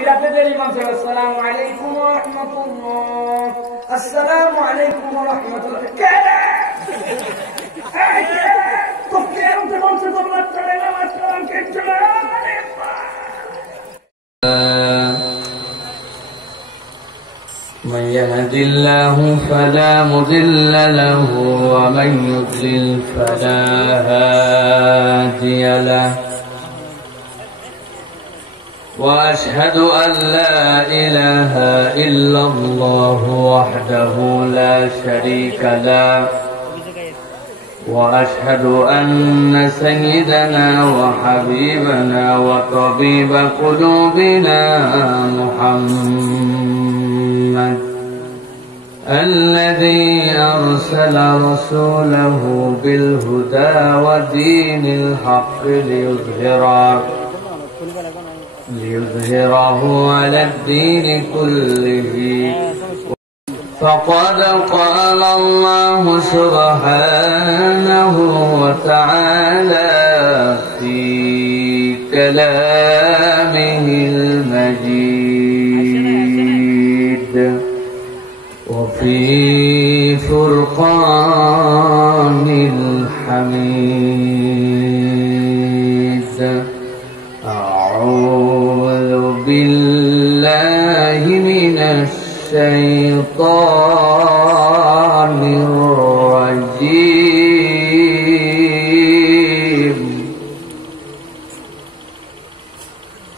السلام عليكم ورحمة الله. السلام عليكم ورحمة الله. كذا من يهد الله فلا مضل له ومن يضلل فلا هادي له وأشهد أن لا إله إلا الله وحده لا شريك له وأشهد أن سيدنا وحبيبنا وطبيب قلوبنا محمد الذي أرسل رسوله بالهدى ودين الحق ليظهره على الدين كله. فقد قال الله سبحانه وتعالى في كلامه المجيد وفي فرقان الحميد. أعوذ بالله من الشيطان الرجيم.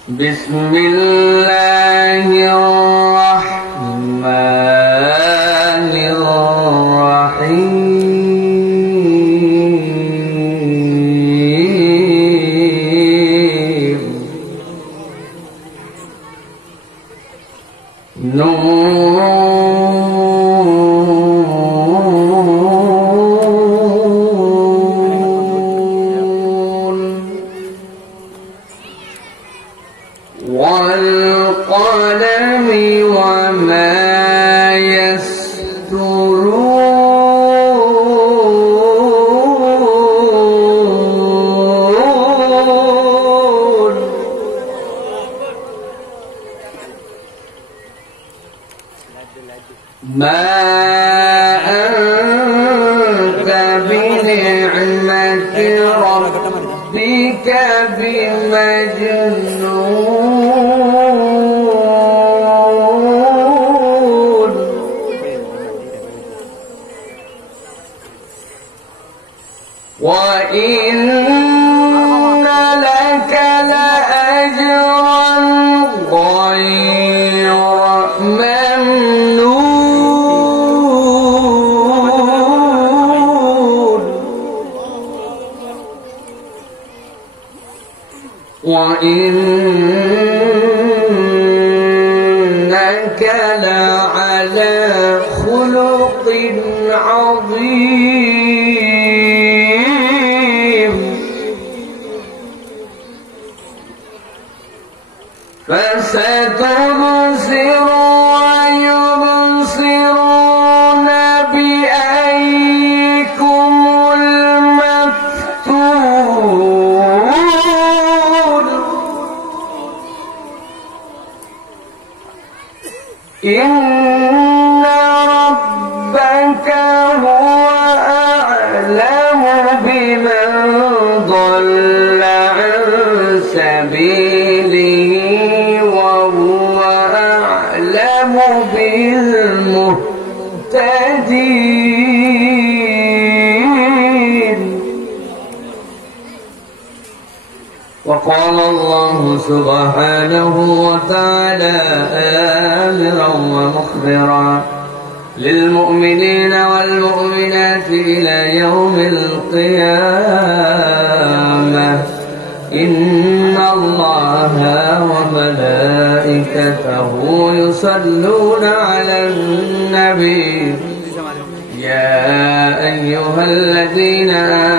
بسم الله الرحمن الرحيم. والقلم وما يسطرون. ما أنت بنعمة ربك بمجنون. وإن لك لأجرا غير ممنون. وإنك لعلى خلق عظيم. فستبصر ويبصرون بأيكم المفتون. إن ربك هو أعلم بمن ضل عن سبيله وهو أعلم بالمهتدين. وقال الله سبحانه وتعالى آمرا ومخبرا للمؤمنين والمؤمنات إلى يوم القيامة إن الله وملائكته يصلون على النبي يا أيها الذين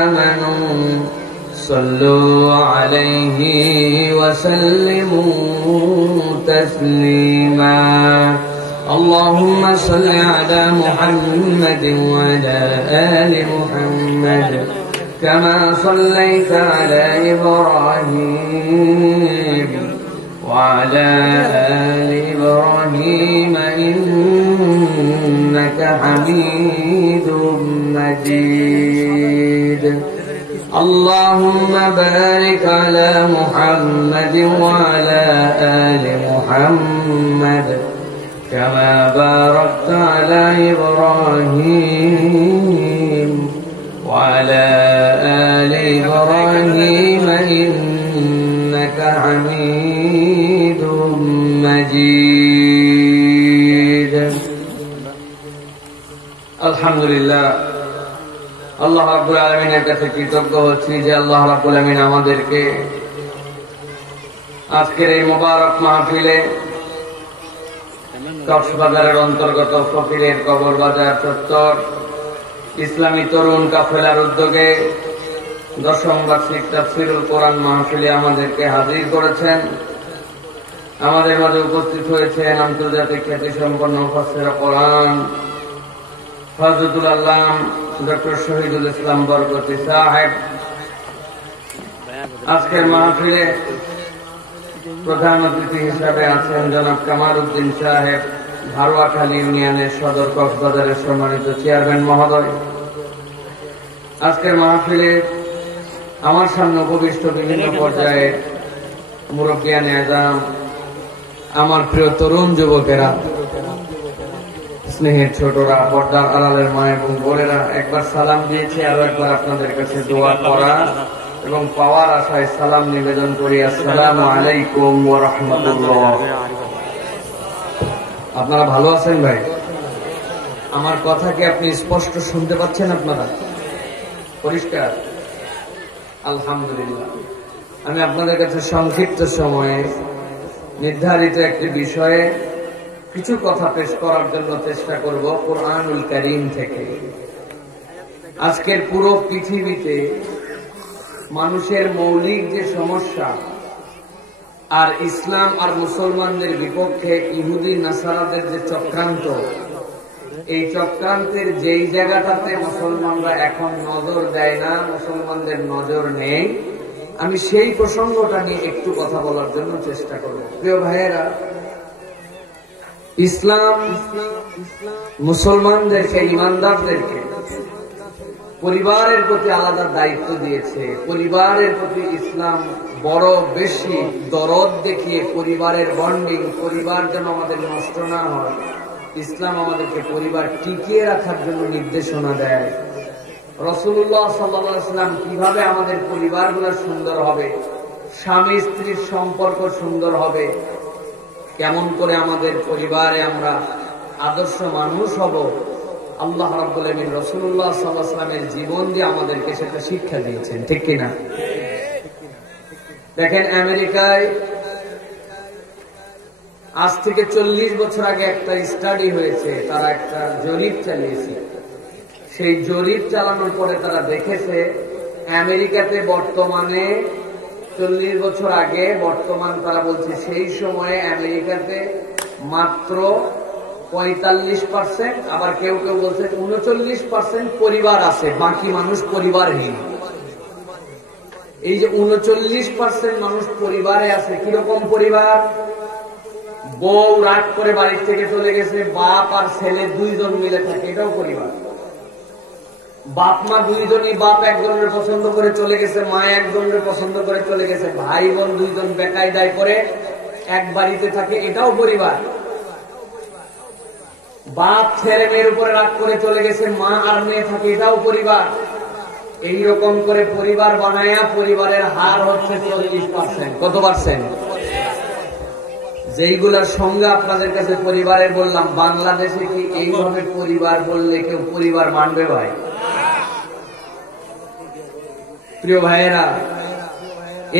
آمنوا صلوا عليه وسلموا تسليما. اللهم صل على محمد وعلى آل محمد كما صليت على إبراهيم وعلى آل إبراهيم إنك حميد مجيد اللهم بارك على محمد وعلى آل محمد كما باركت على إبراهيم وعلى آل إبراهيم إنك حميد مجيد الحمد لله আল্লাহ রাব্বুল আলামিনের কাছে কৃতজ্ঞ হচ্ছি যে আল্লাহ রাব্বুল আলামিন আমাদেরকে আজকের এই মোবারক মাহফিলে কক্সবাজারের অন্তর্গত ফকিরের কবর বাজার চত্বর ইসলামী তরুণ কাফেলার উদ্যোগে 10ম বার্ষিক তাফসীরুল কোরআন মাহফিলে আমাদেরকে হাজির করেছেন। আমাদের মাঝে উপস্থিত হয়েছেন আন্তর্জাতিক খ্যাতিসম্পন্ন মুফাসসির কোরআন হযরতুল আল্লাম ডক্টর শহীদুল ইসলাম বরকতি সাহেব। আজকের মাহফিলে প্রধান অতিথি হিসাবে আছেন জনাব কামাল উদ্দিন সাহেব, ভারোয়াখালী ইউনিয়নের সদর কক্সবাজারের সম্মানিত চেয়ারম্যান মহোদয়। আজকের মাহফিলে আমার সামনে উপবিষ্ট বিভিন্ন পর্যায়ে মুরব্বিয়ানে আযম, আমার প্রিয় তরুণ যুবকেরা, স্নেহের ছোটরা, পর্দার আড়ালের মা এবং বোনেরা, একবার সালাম দিয়েছি, আরো একবার আপনাদের কাছে দোয়া করা এবং পাওয়ার আশায় সালাম নিবেদন করি। আসসালামু আলাইকুম ওয়া রাহমাতুল্লাহ। আপনারা ভালো আছেন ভাই? আমার কথা কি আপনি স্পষ্ট শুনতে পাচ্ছেন? আপনারা পরিষ্কার? আলহামদুলিল্লাহ। আমি আপনাদের কাছে সংক্ষিপ্ত সময়ে নির্ধারিত একটি বিষয়ে কিছু কথা পেশ করার জন্য চেষ্টা করব কোরআনুল কারীম থেকে। আজকের পুরো পৃথিবীতে মানুষের মৌলিক যে সমস্যা আর ইসলাম আর মুসলমানদের বিপক্ষে ইহুদি নাসারাদের যে চক্রান্ত, এই চক্রান্তের যেই জায়গাটাতে মুসলমানরা এখন নজর দেয় না, মুসলমানদের নজর নেই, আমি সেই প্রসঙ্গটা নিয়ে একটু কথা বলার জন্য চেষ্টা করব। প্রিয় ভাইয়েরা, ইসলাম মুসলমানদেরকে, ইমানদারদেরকে পরিবারের প্রতি আলাদা দায়িত্ব দিয়েছে। পরিবারের প্রতি ইসলাম বড় বেশি দরদ দেখিয়ে পরিবারের বন্ডিং, পরিবার যেন আমাদের নষ্ট না হয়, ইসলাম আমাদেরকে পরিবার টিকিয়ে রাখার জন্য নির্দেশনা দেয়। রাসূলুল্লাহ সাল্লাল্লাহু আলাইহি ওয়াসাল্লাম কিভাবে আমাদের পরিবারগুলো সুন্দর হবে, স্বামী স্ত্রীর সম্পর্ক সুন্দর হবে, কেমন করে আমাদের পরিবারে আমরা আদর্শ মানুষ হব, আল্লাহ রাব্বুল আলামিন রাসূলুল্লাহ সাল্লাল্লাহু আলাইহি ওয়াসাল্লামের জীবন দিয়ে আমাদেরকে সেটা শিক্ষা দিয়েছেন, ঠিক কিনা? দেখেন, আমেরিকায় আজ থেকে 40 বছর আগে একটা স্টাডি হয়েছে, তারা একটা জরিপ চালিয়েছে। সেই জরিপ চালানোর পরে তারা দেখেছে আমেরিকাতে বর্তমানে 40 বছর আগে, বর্তমান তারা বলছে সেই সময়ে আমেরিকাতে মাত্র 45%, আবার কেউ কেউ বলছে 39% পরিবার আছে, বাকি মানুষ পরিবারহীন। এই যে 39% মানুষ পরিবারে আছে, কিরকম পরিবার? বউ রাগ করে বাড়ি থেকে চলে গেছে, বাপ আর ছেলে 2 জন মিলে থাকে, এটাও পরিবার। বাপ মা 2 জনই, বাপ একজনের পছন্দ করে চলে গেছে, মা একজনের পছন্দ করে চলে গেছে, ভাই বোন 2 জন বেকায়দায় করে এক বাড়িতে থাকে, এটাও পরিবার। বাপ ছেলে মেয়ের উপরে রাগ করে চলে গেছে, মা আর মেয়ে থাকে, এটাও পরিবার। এইরকম করে পরিবার বানায়া পরিবারের হার হচ্ছে 40%। কত পার্সেন্ট? যেইগুলার সঙ্গে আপনাদের কাছে পরিবারের বললাম, বাংলাদেশে কি এইভাবে পরিবার বললে কেউ পরিবার মানবে ভাই? প্রিয় ভাইয়েরা,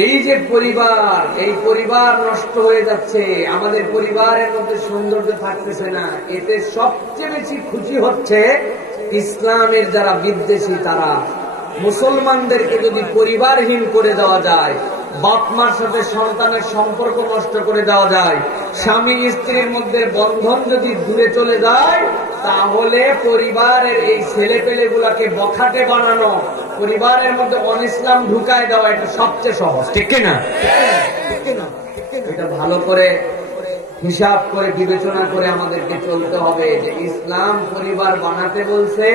এই যে পরিবার, এই পরিবার নষ্ট হয়ে যাচ্ছে, আমাদের পরিবারের মধ্যে সৌন্দর্য থাকতেছে না। এতে সবচেয়ে বেশি খুশি হচ্ছে ইসলামের যারা বিদ্বেষী, তারা। মুসলমানদেরকে যদি পরিবারহীন করে দেওয়া যায়, বাপ মার সাথে সন্তানের সম্পর্ক নষ্ট করে দেওয়া যায়, স্বামী স্ত্রীর মধ্যে বন্ধন যদি দূরে চলে যায়, তাহলে পরিবারের এই ছেলে পেলে গুলাকে বখাটে বানানো, পরিবারের মধ্যে অনিসলাম ঢুকায় দেওয়া, এটা সবচেয়ে সহজ, ঠিক কিনা? এটা ভালো করে হিসাব করে বিবেচনা করে আমাদেরকে চলতে হবে যে ইসলাম পরিবার বানাতে বলছে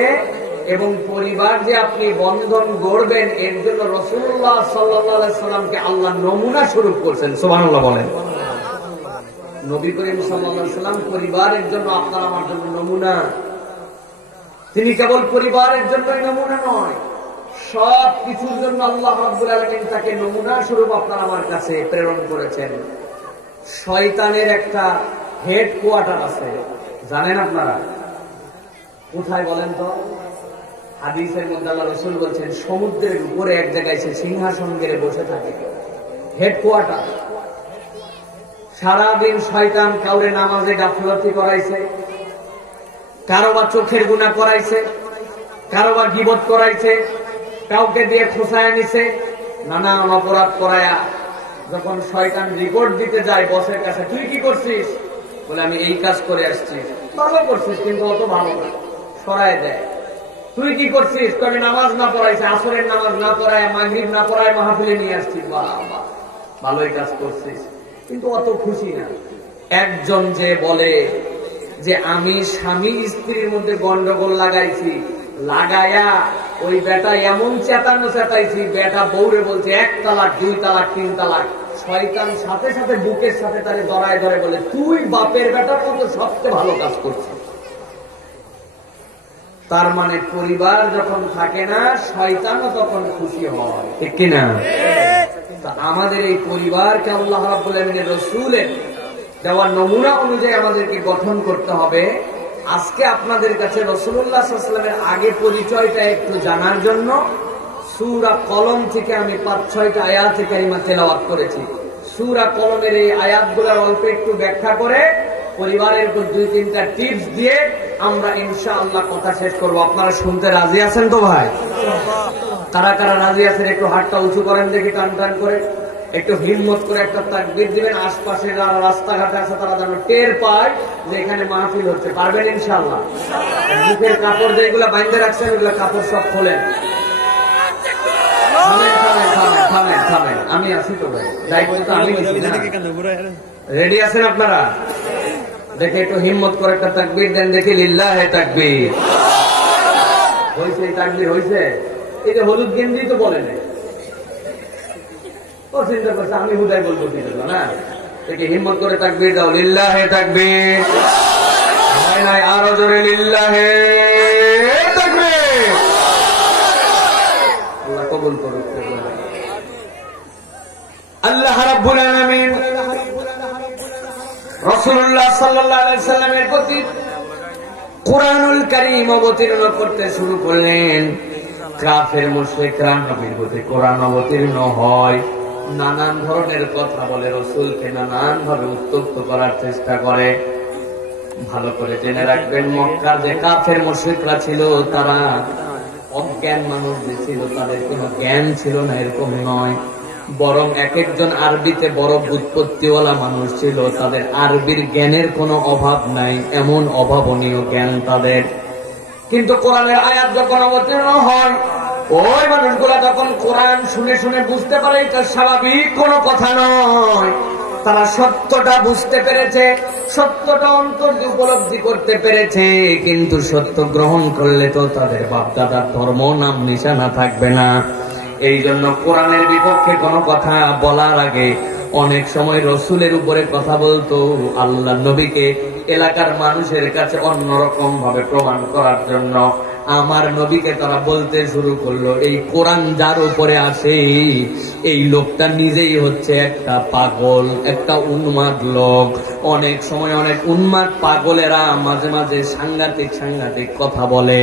এবং পরিবার যে আপনি বন্ধন গড়বেন এর জন্য রাসূলুল্লাহ সাল্লাল্লাহু আলাইহি সাল্লামকে আল্লাহ নমুনা স্বরূপ করছেন। সুবহানাল্লাহ বলেন। নবী করিম সাল্লাল্লাহু আলাইহি সাল্লাম পরিবারের জন্য আপনার আমার জন্য নমুনা। তিনি কেবল পরিবারের জন্যই নমুনা নয়, সব কিছুর জন্য আল্লাহ রাব্বুল আলামিন তাকে নমুনা স্বরূপ আপনার আমার কাছে প্রেরণ করেছেন। শয়তানের একটা হেডকোয়ার্টার আছে, জানেন আপনারা কোথায় বলেন তো? হাদিসের মধ্যে আল্লাহ রাসূল বলছেন সমুদ্রের উপরে এক জায়গায় সে সিংহাসন গেড়ে বসে থাকে, হেডকোয়ার্টার। সারাদিন শয়তান কাউরে নামাজে গাফলতি করাইছে, কারো বা চোখের গুনাহ করাইছে, কারো বা গীবত করাইছে, কাউকে দিয়ে খোঁচায় নিছে, নানান অপরাধ করায়া যখন শয়তান রিপোর্ট দিতে যায় বসের কাছে, তুই কি করছিস? বলে আমি এই কাজ করে আসছি। ভালো করছিস কিন্তু অত ভালো না, সরায় দেয়। তুই কি করছিস? তবে নামাজ না পড়াইছে, আসরের নামাজ না পড়ায়, মাগরিব না পড়ায় মাহফিলে নিয়ে আসছিস। বাবা ভালোই কাজ করছিস, কিন্তু অত খুশি না। একজন যে বলে যে আমি স্বামী স্ত্রীর মধ্যে গন্ডগোল লাগাইছি, লাগায়া ওই বেটা এমন চেতানো চেতাইছি, বেটা বউরে বলছে 1 তালাক 2 তালাক 3 তালাক। শয়তান সাথে সাথে বুকের সাথে তারে জড়ায় ধরে বলে তুই বাপের বেটার মতো সবচেয়ে ভালো কাজ করছিস। তার মানে পরিবার যখন থাকে না শয়তানও তখন খুশি হয়, ঠিক কিনা? আমাদের এই পরিবারকে আল্লাহ রাব্বুল আলামিনের রাসূলের দেওয়া নমুনা অনুযায়ী আমাদেরকে গঠন করতে হবে। আজকে আপনাদের কাছে রাসূলুল্লাহ সাল্লাল্লাহু আলাইহি ওয়াসাল্লামের আগে পরিচয়টা একটু জানার জন্য সূরা কলম থেকে আমি 5-6টা আয়াতে কারিমা তেলাওয়াত করেছি। সূরা কলমের এই আয়াতগুলোর অল্প একটু ব্যাখ্যা করে পরিবারের উপর 2-3টা টিপস দিয়ে আমরা ইনশাআল্লাহ কথা শেষ করব। আপনারা শুনতে রাজি আছেন তো ভাই? কারা কারা রাজি আছেন একটু হাতটা উঁচু করেন দেখি, টান টান করে একটু হিম্মত করে একটা তাকবীর দিবেন। আশপাশে যারা রাস্তাঘাটে আছে তারা যেন টের পায় যে এখানে মাহফিল হচ্ছে। পারবেন ইনশাআল্লাহ? মুখের কাপড় যেগুলো বাইন্ধে রাখছেন ওগুলো কাপড় সব খোলেন। আমি আছি তো ভাই, দায়িত্ব তো আমি নিচ্ছি না। রেডি আছেন আপনারা? দেখে একটু হিম্মত করে একটা তাকবীর দেন দেখি। লিল্লাহে তাকবীর। হয়েছে? তাকবীর হয়েছে? এই যে হলুদ গেঞ্জি তো বলে নেই, ও চিন্তা করছে আমি হুদাই বলবো না। দেখে হিম্মত করে তাকবীর দাও। লিল্লাহে তাকবীর। নাই আরো জোরে লিল্লাহে তাকবীর। আল্লাহ কবুল করুক। আল্লাহ রাব্বুল আলামিন রাসূলুল্লাহ সাল্লাল্লাহু আলাইহি সাল্লামের প্রতি কুরআনুল কারীম অবতীর্ণ করতে শুরু করলেন। কাফের মুশরিকরা নবীর প্রতি কোরআন অবতীর্ণ হয়, নানান ধরনের কথা বলে, রাসূলকে নানান ভাবে উত্তপ্ত করার চেষ্টা করে। ভালো করে জেনে রাখবেন মক্কার যে কাফের মুশরিকরা ছিল তারা অজ্ঞান মানুষ যে ছিল, তাদের কোনো জ্ঞান ছিল না এরকম নয়, বরং এক একজন আরবিতে বড় ব্যুৎপত্তিওয়ালা মানুষ ছিল। তাদের আরবির জ্ঞানের কোনো অভাব নাই, এমন অভাবনীয় জ্ঞান তাদের। কিন্তু কোরআনের আয়াত যখন অবতীর্ণ হয় ওই মানুষগুলা যখন কোরআন শুনে শুনে বুঝতে পারে এটা স্বাভাবিক কোনো কথা নয়, তারা সত্যটা বুঝতে পেরেছে, সত্যটা অন্তর দিয়ে উপলব্ধি করতে পেরেছে। কিন্তু সত্য গ্রহণ করলে তো তাদের বাপদাদার ধর্ম নাম নিশানা থাকবে না। এই জন্য কোরআনের বিপক্ষে কোনো কথা বলার আগে অনেক সময় রসুলের উপরে কথা বলতো। আল্লাহ নবীকে এলাকার মানুষের কাছে অন্যরকম ভাবে প্রমাণ করার জন্য আমার নবীকে তারা বলতে শুরু করলো এই কোরআন যার উপরে আসে এই লোকটা নিজেই হচ্ছে একটা পাগল, একটা উন্মাদ লোক। অনেক সময় অনেক উন্মাদ পাগলেরা মাঝে মাঝে সাংঘাতিক সাংঘাতিক কথা বলে,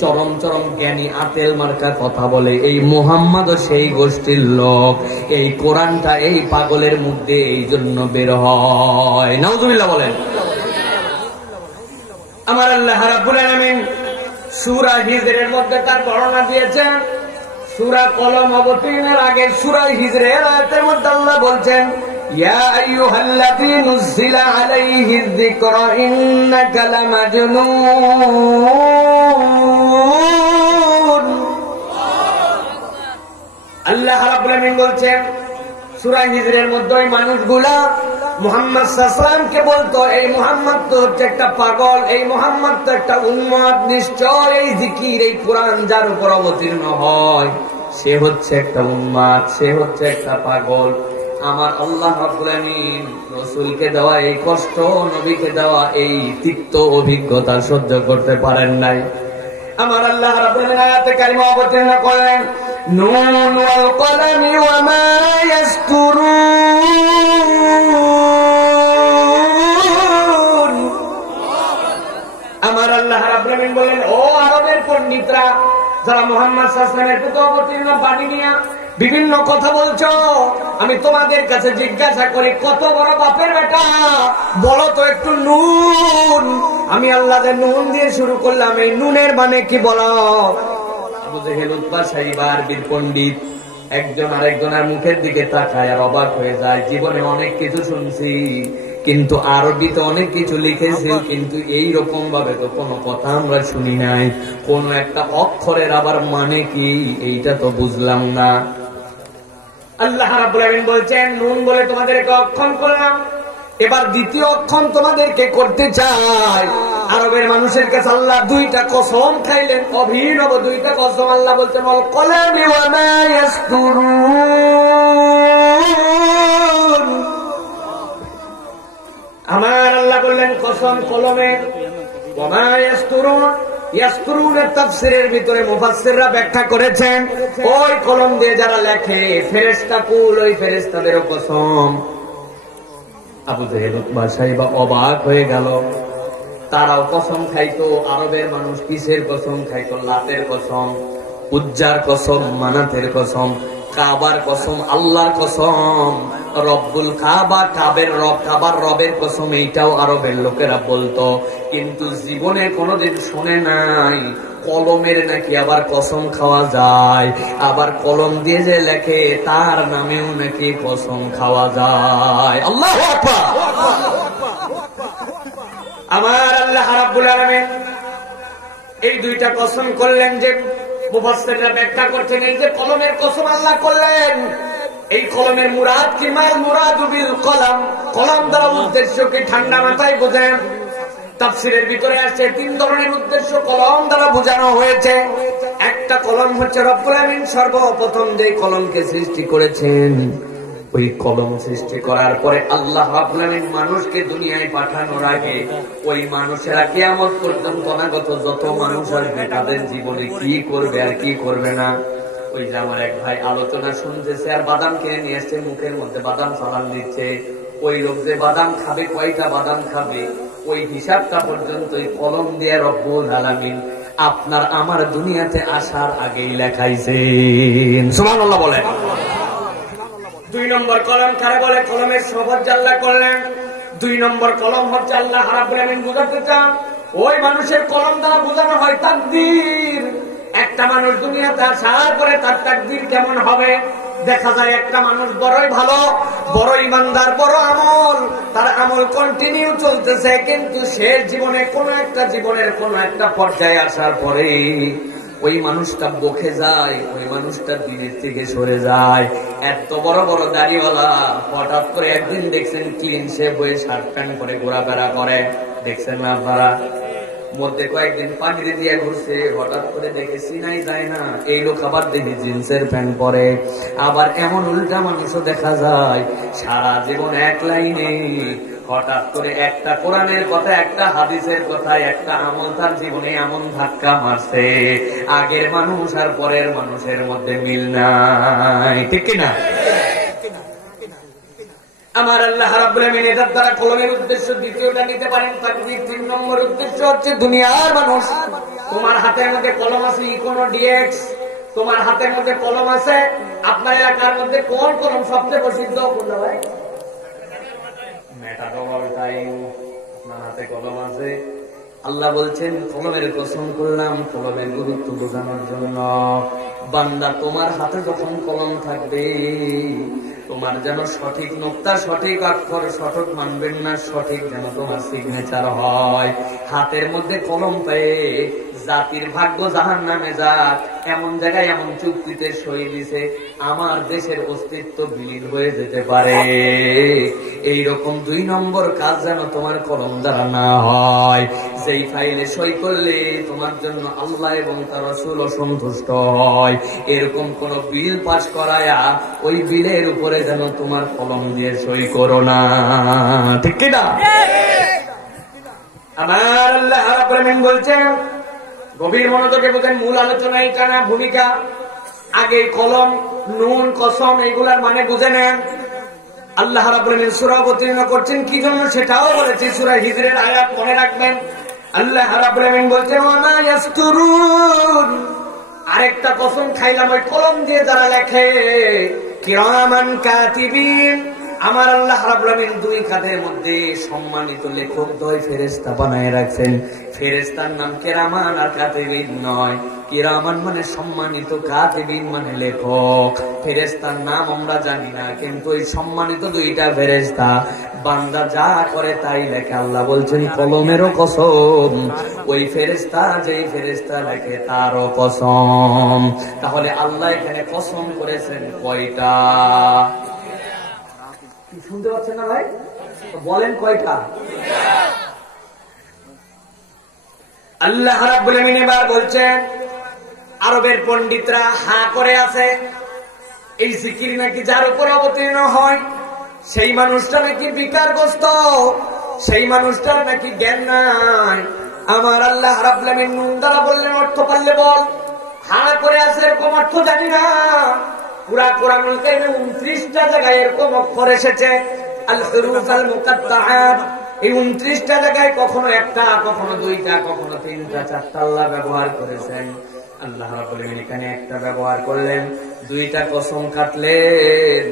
চরম চরম জ্ঞানী আতেল মার্কা কথা বলে। এই মুহাম্মদও সেই গোষ্ঠীর লোক। এই কোরআনটা এই পাগলের মধ্যে এই জন্য বের হয়। নাউজুবিল্লাহ বলেন। আমার আল্লাহ রাব্বুল আলামিন সূরা হিজরের মধ্যে তার বর্ণনা দিয়েছেন। সূরা কলম অবতীর্ণের আগে সূরা হিজরের আয়াতের মধ্যে আল্লাহ বলছেন ইয়া আইয়ুহাল্লাযী নুযিলা আলাইহিয যিকরা ইন্নাকা লামাজনুন। আল্লাহ রাব্বুল আলামিন বলছেন সূরা হিজরের মধ্যে ওই মানুষগুলা মুহাম্মদ সাল্লাল্লাহু আলাইহি ওয়াসাল্লামকে বলতো, এই মুহাম্মদ তো হচ্ছে একটা পাগল, এই মুহাম্মদ তো একটা উন্মাদ, নিশ্চয় এই জিকির এই কোরআন যার উপর অবতীর্ণ হয় সে হচ্ছে একটা উন্মাদ, সে হচ্ছে একটা পাগল। আমার আল্লাহ রাব্বুল আমিন রাসূলকে দেওয়া এই কষ্ট, নবীকে দেওয়া এই তিক্ত অভিজ্ঞতা সহ্য করতে পারেন নাই। আমার আল্লাহ রাব্বুল আমিন আয়াতে কারিমা অবতীর্ণ করলেন, নুন ওয়াল কলামি ওয়া মা ইয়াসতুরুন। আমার আল্লাহ রাব্বুল আমিন বলেন, ও আরবের পণ্ডিতরা যারা মুহাম্মদ সাল্লাল্লাহু আলাইহি ওয়াসাল্লামের প্রতি অবতীর্ণ বাণী নিয়ে বিভিন্ন কথা বলছো, আমি তোমাদের কাছে জিজ্ঞাসা করি, কত বড় বাপের বেটা বলো তো একটু নুন। আমি আল্লাহ যে নুন দিয়ে শুরু করলাম, এই নুনের মানে কি বলো? আবু জেহেল, উতবা, সাইবা আরবির পণ্ডিত একজন আরেকজনের মুখের দিকে তাকায় আর অবাক হয়ে যায়। জীবনে অনেক কিছু শুনছি, কিন্তু আরবিতে অনেক কিছু লিখেছে, কিন্তু এই রকম ভাবে তো কোনো কথা আমরা শুনি নাই। কোন একটা অক্ষরের আবার মানে কি এইটা তো বুঝলাম না। আল্লাহ রাব্বুল আমিন বলছেন, নুন বলে তোমাদেরকে অক্ষম করলাম, এবার দ্বিতীয় অক্ষম তোমাদেরকে করতে চাই। আরবের মানুষের কাছে আল্লাহ দুইটা কসম খাইলেন, অভিনব দুইটা কসম। আল্লাহ বলছেন, ওয়াল কলামি ওয়া মা ইয়াসতুরুন। আমার আল্লাহ বললেন কসম কলমে, ওয়া মা ইয়াসতুরুন। ইয়াসতুরুনের তাফসীরের ভিতরে মুফাসসিররা ব্যাখ্যা করেছেন, ওই কলম দিয়ে যারা লেখে ফেরেশতা কুল, ওই ফেরেশতাদেরও কসম। আবু জেহেল, উতবা, সাইবা অবাক হয়ে গেল। তারাও কসম খাইতো। আরবের মানুষ কিসের কসম খাইতো? লাতের কসম, উজ্জার কসম, মানাতের কসম, কাবার কসম, আল্লাহর কসম, রব্বুল কাবা, কাবের রব, কাবার রবের কসম। এইটাও আরবের লোকেরা বলতো, কিন্তু জীবনে কোনোদিন শুনে নাই কলমের নাকি আবার কসম খাওয়া যায়, আবার কলম দিয়ে যে লেখে তার নামেও নাকি কসম খাওয়া যায়। আল্লাহু আকবার। আমার আল্লাহ রাব্বুল আলামিন এই দুইটা কসম করলেন, যে মুফাসসিররা ব্যাখ্যা করছেন এই যে কলমের কসম আল্লাহ করলেন, এই কলমের মুরাদ কি? মাল মুরাদু বিল কলম, কলম দ্বারা উদ্দেশ্য কি? ঠান্ডা মাথায় বোঝেন। তাফসীরের ভিতরে আছে তিন ধরনের উদ্দেশ্য কলম দ্বারা বোঝানো হয়েছে। একটা কলম হচ্ছে রব্বুল আমিন সর্বপ্রথম যে কলমকে সৃষ্টি করেছেন, ওই কলম সৃষ্টি করার পরে আল্লাহ রাব্বুল আমিন মানুষকে দুনিয়ায় পাঠানোর আগে ওই মানুষেরা কিয়ামত পর্যন্ত অনাগত যত মানুষ আসবে তাদের জীবনে কি করবে আর কি করবে না। ওই যে আমার এক ভাই আলোচনা শুনতেছে আর বাদাম কিনে নিয়ে এসছে, মুখের মধ্যে বাদাম চালান দিচ্ছে, ওই লোক যে বাদাম খাবে, কয়টা বাদাম খাবে, ওই হিসাবটা পর্যন্ত ওই কলম দিয়ে রব্বুল আলামিন আপনার আমার দুনিয়াতে আসার আগেই লেখাইছেন। সুবহানাল্লাহ বলেন। দুই নম্বর কলম কারে বলে? কলমের শপথ আল্লাহ করলেন। দুই নম্বর কলম হচ্ছে আল্লাহ রাব্বুল আমিন বুঝাতে চান, ওই মানুষের কলম দ্বারা বোঝানো হয় তাকদীর। একটা মানুষ দুনিয়াতে আসার পরে তার তাকদীর কেমন হবে? দেখা যায় একটা মানুষ বড়ই ভালো, বড় ইমানদার, বড় আমল, তার আমল কন্টিনিউ চলতেছে, কিন্তু শেষ জীবনে জীবনের কোন একটা পর্যায়ে আসার পরে ওই মানুষটা বকে যায়, ওই মানুষটা দিনের থেকে সরে যায়। এত বড় বড় দাড়িওয়ালা হঠাৎ করে একদিন দেখছেন ক্লিন শেভ হয়ে শার্ট প্যান্ট পরে ঘোরাফেরা করে, দেখছেন না আপনারা? মধ্যে কয়েকদিন পানি দিয়ে ঘুরছে, হঠাৎ করে দেখে চিনাই যায় না, এই লোক আবার দেখি জিন্সের প্যান্ট পরে। আবার এমন উল্টা মানুষও দেখা যায় সারা জীবন এক লাইনে, হঠাৎ করে একটা কোরআনের কথা, একটা হাদিসের কথা, একটা আমল তার জীবনে এমন ধাক্কা মারছে, আগের মানুষ আর পরের মানুষের মধ্যে মিল নাই, ঠিক কিনা? আমার আল্লাহ রাব্বুল আমিন এটার দ্বারা কলমের উদ্দেশ্য দ্বিতীয়টা নিতে পারেন তাকদীর। তিন নম্বর উদ্দেশ্য হচ্ছে দুনিয়ার মানুষ। তোমার হাতের মধ্যে কলম আছে ইকোনো ডিএক্স, তোমার হাতের মধ্যে কলম আছে। আপনার এলাকার মধ্যে কোন কলম সবচেয়ে প্রসিদ্ধ? ভাই মেটাডোল টাইম, আপনার হাতে কলম আছে। আল্লাহ বলছেন কলমের কসম করলাম কলমের গুরুত্ব বোঝানোর জন্য। বান্দা তোমার হাতে যখন কলম থাকবে তোমার যেন সঠিক নোক্তা, সঠিক অক্ষর, সঠিক মানবেন না, সঠিক যেন তোমার সিগনেচার হয়। হাতের মধ্যে কলম পেয়ে জাতির ভাগ্য জাহান্নামে যাক এমন জায়গায় এমন চুক্তিতে সই দিছে আমার দেশের অস্তিত্ব বিলীন হয়ে যেতে পারে। এইরকম 2 নম্বর কাজ যেন তোমার কলম দ্বারা না হয়, যেই ফাইলে সই করলে তোমার জন্য আল্লাহ এবং তার রাসূল অসন্তুষ্ট হয়, এরকম কোন বিল পাস করায়া ওই বিলের উপরে যেন তোমার কলম দিয়ে সই করো না। ঠিক কিনা? আমার আল্লাহ রাব্বুল আলামিন বলছেন, গভীর মনোযোগে বুঝেন, মূল আলোচনা এটা না, ভূমিকা। আগে কলম, নুন, কসম এগুলার মানে বুঝে নেন। আল্লাহ রাব্বুল আলামিন সূরা অবতীর্ণ করছেন কি জন্য সেটাও বলেছি, সূরা হিজরের আয়াত মনে রাখবেন। আল্লাহ রাব্বুল আলামিন বলছেন ওয়া মা ইয়াসতুরুন, আরেকটা কসম খাইলাম ওই কলম দিয়ে যারা লেখে, কিরামান কাতিবিন, আমার আল্লাহ রাব্বুল আলামিন 2 খাতের মধ্যে সম্মানিত লেখক 2 ফেরেশতা বানায় রাখছেন। ফেরেশতার নাম কিরামান আর কাতিবিন নয়। কিরামান মানে সম্মানিত, কাতিবিন মানে লেখক। ফেরেশতার নাম আমরা জানি না, কিন্তু এই সম্মানিত 2টা ফেরেশতা বান্দা যা করে তাই লেখে। আল্লাহ বলছেন কলমেরও কসম, ওই ফেরেশতা যেই ফেরেশতা লেখে তারও কসম। তাহলে আল্লাহ এখানে কসম করেছেন কয়টা? শুনতে পাচ্ছেন না ভাই? বলেন কয়টা? আল্লাহ রাব্বুল আলামিন এবার বলছেন, আরবের পণ্ডিতরা হা করে আছে, এই জিকির নাকি যার উপর অবতীর্ণ হয় সেই মানুষটা নাকি বিকারগ্রস্ত, সেই মানুষটার নাকি জ্ঞান নাই। আমার আল্লাহ রাব্বুল আলামিন নুন দ্বারা বললেন অর্থ পারলে বল, হা করে আছে এরকম অর্থ জানি না। পুরা কোরআনুল কারীমে 29টা জায়গায় এরকম অক্ষর এসেছে, আল হুরুফ আল মুকাত্তাআত। এই 29টা জায়গায় কখনো একটা, কখনো 2টা, কখনো 3টা, 4টা আল্লাহ ব্যবহার করেছেন। আল্লাহ রাব্বুল আলামিন এখানে একটা ব্যবহার করলেন, 2টা কসম কাটলেন।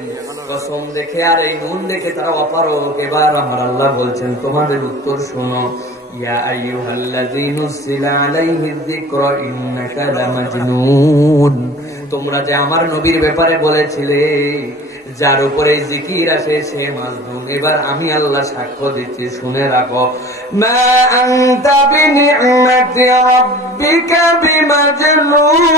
কসম দেখে আর এই নুন দেখে তারা অপারক। এবার আমার আল্লাহ বলছেন তোমাদের উত্তর শোনো, ইয়া আইয়ুহাল্লাযীনা নুযিলা আলাইহিয যিকরা ইন্নাকা লামাজনুন, তোমরা যে আমার নবীর ব্যাপারে বলেছিলে যার উপরে জিকির আসে সে মাজনুন। এবার আমি আল্লাহ সাক্ষ্য দিচ্ছি, শুনে রাখো, মা আনতা বিনি'মাতি রাব্বিকা বিমাজনুন।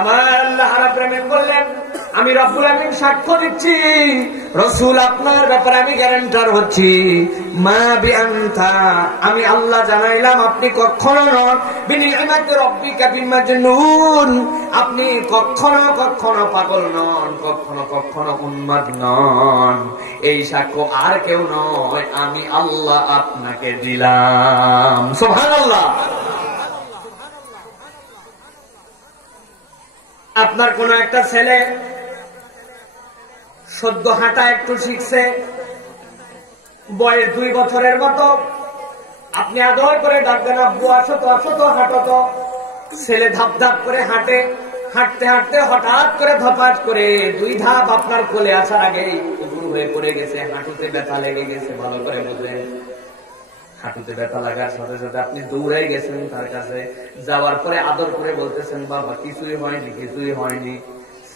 আমার আল্লাহ রাব্বুল আলামিন বললেন, আমি রব্বুল আলামিন সাক্ষ্য দিচ্ছি, রাসূল আপনার ব্যাপারে আমি গ্যারান্টার হচ্ছি, মা বিআনতা, আমি আল্লাহ জানাইলাম আপনি কখনো নন বিনি'মাতি রাব্বিকা বিমাজনুন, আপনি কখনো কখনো পাগল নন, কখনো কখনো উন্মাদ নন। এই সাক্ষ্য আর কেউ নয়, আমি আল্লাহ আপনাকে দিলাম। সুবহানাল্লাহ। আপনার কোন একটা ছেলে সদ্য হাঁটা একটু শিখছে, বয়স 2 বছরের মতো, আপনি আদর করে ডাকবেন, আব্বু আসো তো, আসো তো, হাঁটো তো। ছেলে ধাপ ধাপ করে হাঁটে, হাঁটতে হাঁটতে হঠাৎ করে ধপাস করে 2 ধাপ আপনার কোলে আসার আগেই উপুর হয়ে পড়ে গেছে, হাঁটুতে ব্যথা লেগে গেছে। ভালো করে বুঝলেন, হাঁটুতে ব্যথা লাগার সাথে সাথে আপনি দৌড়াই গেছেন তার কাছে, যাওয়ার পরে আদর করে বলতেছেন বাবা কিছুই হয়নি, কিছুই হয়নি।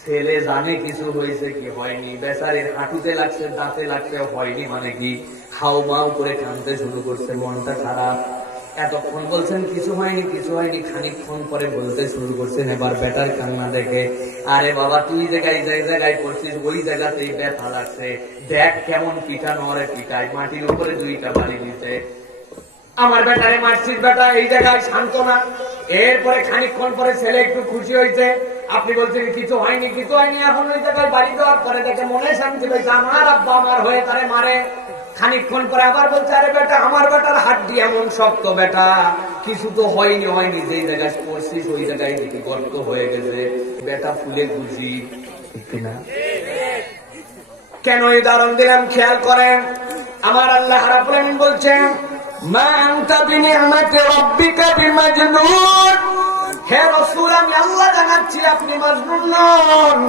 ছেলে জানে কিছু হয়েছে কি হয়নি, বেচারির হাঁটুতে লাগছে, দাঁতে লাগছে, হয়নি মানে কি, হাউ মাউ করে কাঁদতে শুরু করছে, মনটা খারাপ। এতক্ষণ বলছেন কিছু হয়নি, কিছু হয়নি, খানিকক্ষণ পরে বলতে শুরু করছেন এবার বেটার কান্না দেখে, আরে বাবা তুই জায়গায় জায়গায় করছিস ওই জায়গাতেই ব্যথা লাগছে, দেখ কেমন পিটানো, আরে পিটাই, মাটির উপরে 2টা বাড়ি দিতে, আমার বেটারে মারছিস বেটা, এই জায়গায় শান্ত না। এরপরে খানিকক্ষণ পরে ছেলে একটু খুশি হয়েছে, আপনি বলছেন কিছু হয়নি, কিছু হয়নি, এখন ওই জায়গায় বাড়ি দেওয়ার পরে দেখে মনে শান্তি পেয়েছে, আমার আব্বা আমার হয়ে তারে মারে। খানিকক্ষণ পরে আবার বলছে আরে বেটা আমার বেটার হাড্ডি এমন শক্ত বেটা, কিছু তো হয়নি, হয়নি, যেই জায়গায় পড়ছিস ওই জায়গায় দেখি গর্ত হয়ে গেছে, বেটা ফুলে বুঝি কিনা। কেন এই উদাহরণ দিলাম খেয়াল করেন, আমার আল্লাহ রাব্বুল আলামিন বলছেন মা আনতা বিনি'মাতি রাব্বিকা বিমাজনুন, হে রাসূল আমি আল্লাহ জানাচ্ছি আপনি মাজনুন নন,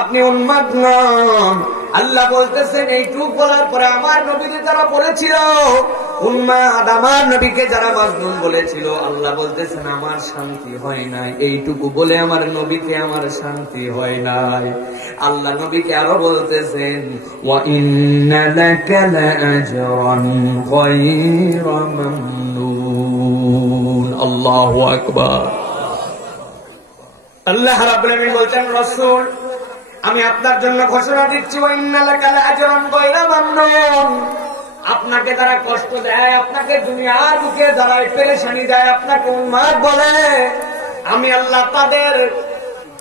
আপনি উন্মাদ নন। আল্লাহ বলতেছেন এইটুক বলার পরে আমার নবীজি তারা বলেছিল উম্মাদ আমার নবীকে যারা মাজনুন বলেছিল, আল্লাহ বলতেছেন আমার শান্তি হয় নাই, এইটুকু বলে আমার নবীকে আমার শান্তি হয় নাই। আল্লাহ নবীকে আরো বলতেছেন ওয়া ইন্না লাকা লাআজরান গায়রা মামনুন। আল্লাহু আকবার। আল্লাহ রাব্বুল আলামিন বলছেন, রাসূল আমি আপনার জন্য ঘোষণা দিচ্ছি ওয়া ইন্না লাকা লাআজরান গায়রা মামনুন। আপনাকে যারা কষ্ট দেয়, আপনাকে দুনিয়ার বুকে যারা পেরেশানি দেয়, আপনাকে উন্মাদ বলে, আমি আল্লাহ তাদের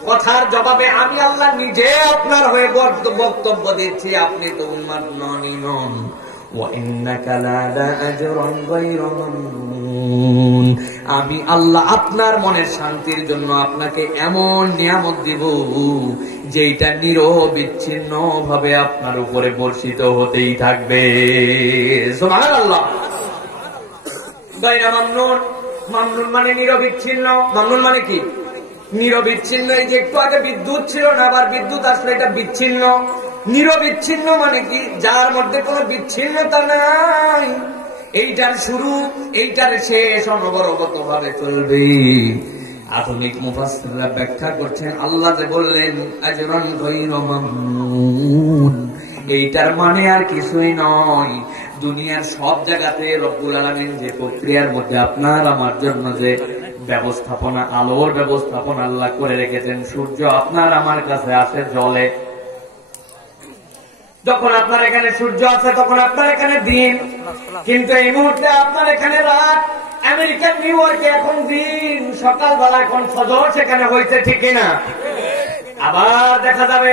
কথার জবাবে আমি আল্লাহ নিজে আপনার হয়ে বক্তব্য দিচ্ছি, আপনি তো উন্মাদ ননই নন। আমি আল্লাহ আপনার মনের শান্তির জন্য আপনাকে এমন নিয়ামত দিব যেটা নিরবিচ্ছিন্ন ভাবে আপনার উপরে বর্ষিত হতেই থাকবে। সুবহানাল্লাহ। গায়রা মামনুন, মামনুন মানে নিরবিচ্ছিন্ন। মামনুন মানে কি? নিরবিচ্ছিন্ন। এই যে একটু আগে বিদ্যুৎ ছিল না, আবার বিদ্যুৎ আসলে এটা বিচ্ছিন্ন। নিরবিচ্ছিন্ন মানে কি? যার মধ্যে কোনো বিচ্ছিন্নতা নাই, এইটার শুরু এইটার শেষ অনবরত ভাবে চলবে। আধুনিক মুফাসসিররা ব্যাখ্যা করছেন, আল্লাহ যে বললেন আজরান গায়রা মামনুন, এইটার মানে আর কিছুই নয়, দুনিয়ার সব জায়গাতে রব্বুল আলামিন যে প্রক্রিয়ার মধ্যে আপনার আমার জন্য যে ব্যবস্থাপনা, আলোর ব্যবস্থাপনা আল্লাহ করে রেখেছেন। সূর্য আপনার আমার কাছে আসে জলে, যখন আপনার এখানে সূর্য আছে তখন আপনার এখানে দিন, কিন্তু এই মুহূর্তে আপনার এখানে রাত। আমেরিকার নিউ ইয়র্কে এখন দিন, সকালবেলা এখন ফজর সেখানে হয়েছে, ঠিক কিনা? আবার দেখা যাবে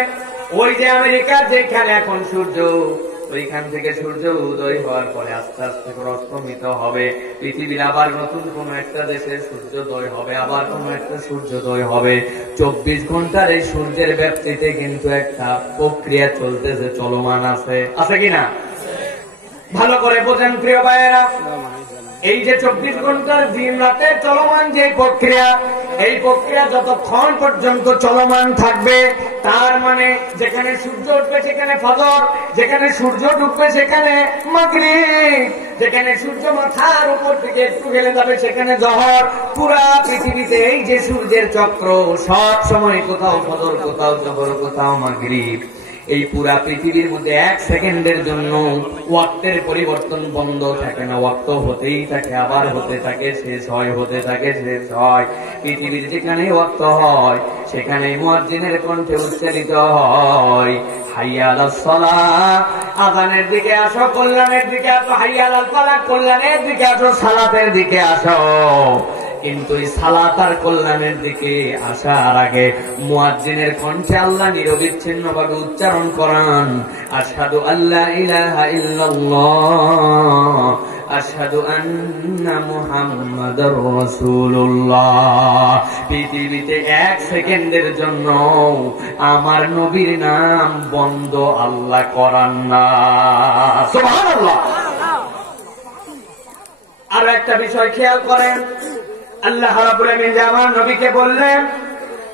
ওই যে আমেরিকার যেখানে এখন সূর্য, ওইখান থেকে সূর্য উদয় হওয়ার পরে আস্তে আস্তে অস্তমিত হবে। পৃথিবীর আবার নতুন কোন একটা দেশে সূর্যোদয় হবে, আবার কোন একটা সূর্যোদয় হবে। 24 ঘন্টার এই সূর্যের ব্যাপ্তিতে কিন্তু একটা প্রক্রিয়া চলতেছে, চলমান আছে, আছে কিনা? ভালো করে বোঝেন প্রিয় ভাইয়েরা, এই যে 24 ঘন্টার দিন রাতে চলমান যে প্রক্রিয়া, এই প্রক্রিয়া যতক্ষণ পর্যন্ত চলমান থাকবে, তার মানে যেখানে সূর্য উঠবে সেখানে ফজর, যেখানে সূর্য ডুববে সেখানে মাগরিব, যেখানে সূর্য মাথার উপর থেকে একটু গেলে যাবে সেখানে জোহর। পুরা পৃথিবীতে এই যে সূর্যের চক্র, সব সময় কোথাও ফজর, কোথাও জোহর, কোথাও মাগরিব। এই পুরা পৃথিবীর মধ্যে 1 সেকেন্ডের জন্য ওয়াক্তের পরিবর্তন বন্ধ থাকে না, ওয়াক্ত হতেই থাকে, আবার হতে থাকে, শেষ হয়, হতে থাকে, শেষ হয়। পৃথিবীর যেখানে ওয়াক্ত হয় সেখানে মুয়াজ্জিনের কণ্ঠে উচ্চারিত হয় হাইয়া আলাস সালাহ, আযানের দিকে আসো, কল্যাণের দিকে আসো, হাইয়া আলাল ফালাহ, কল্যাণের দিকে আসো, সালাতের দিকে আসো। কিন্তু এই সালাত আর কল্যাণের দিকে আসার আগে মুয়াজ্জিনের কণ্ঠে আল্লাহ নিরবিচ্ছিন্ন ভাবে উচ্চারণ করান আশহাদু আল্লা ইলাহা ইল্লাল্লাহ, আশহাদু আন্না মুহাম্মাদুর রাসূলুল্লাহ। পৃথিবীতে 1 সেকেন্ডের জন্য আমার নবীর নাম বন্ধ আল্লাহ করান না। সুবহানাল্লাহ। আর একটা বিষয় খেয়াল করেন, আল্লাহ রাব্বুল আলামিন যে আমার নবীকে বললেন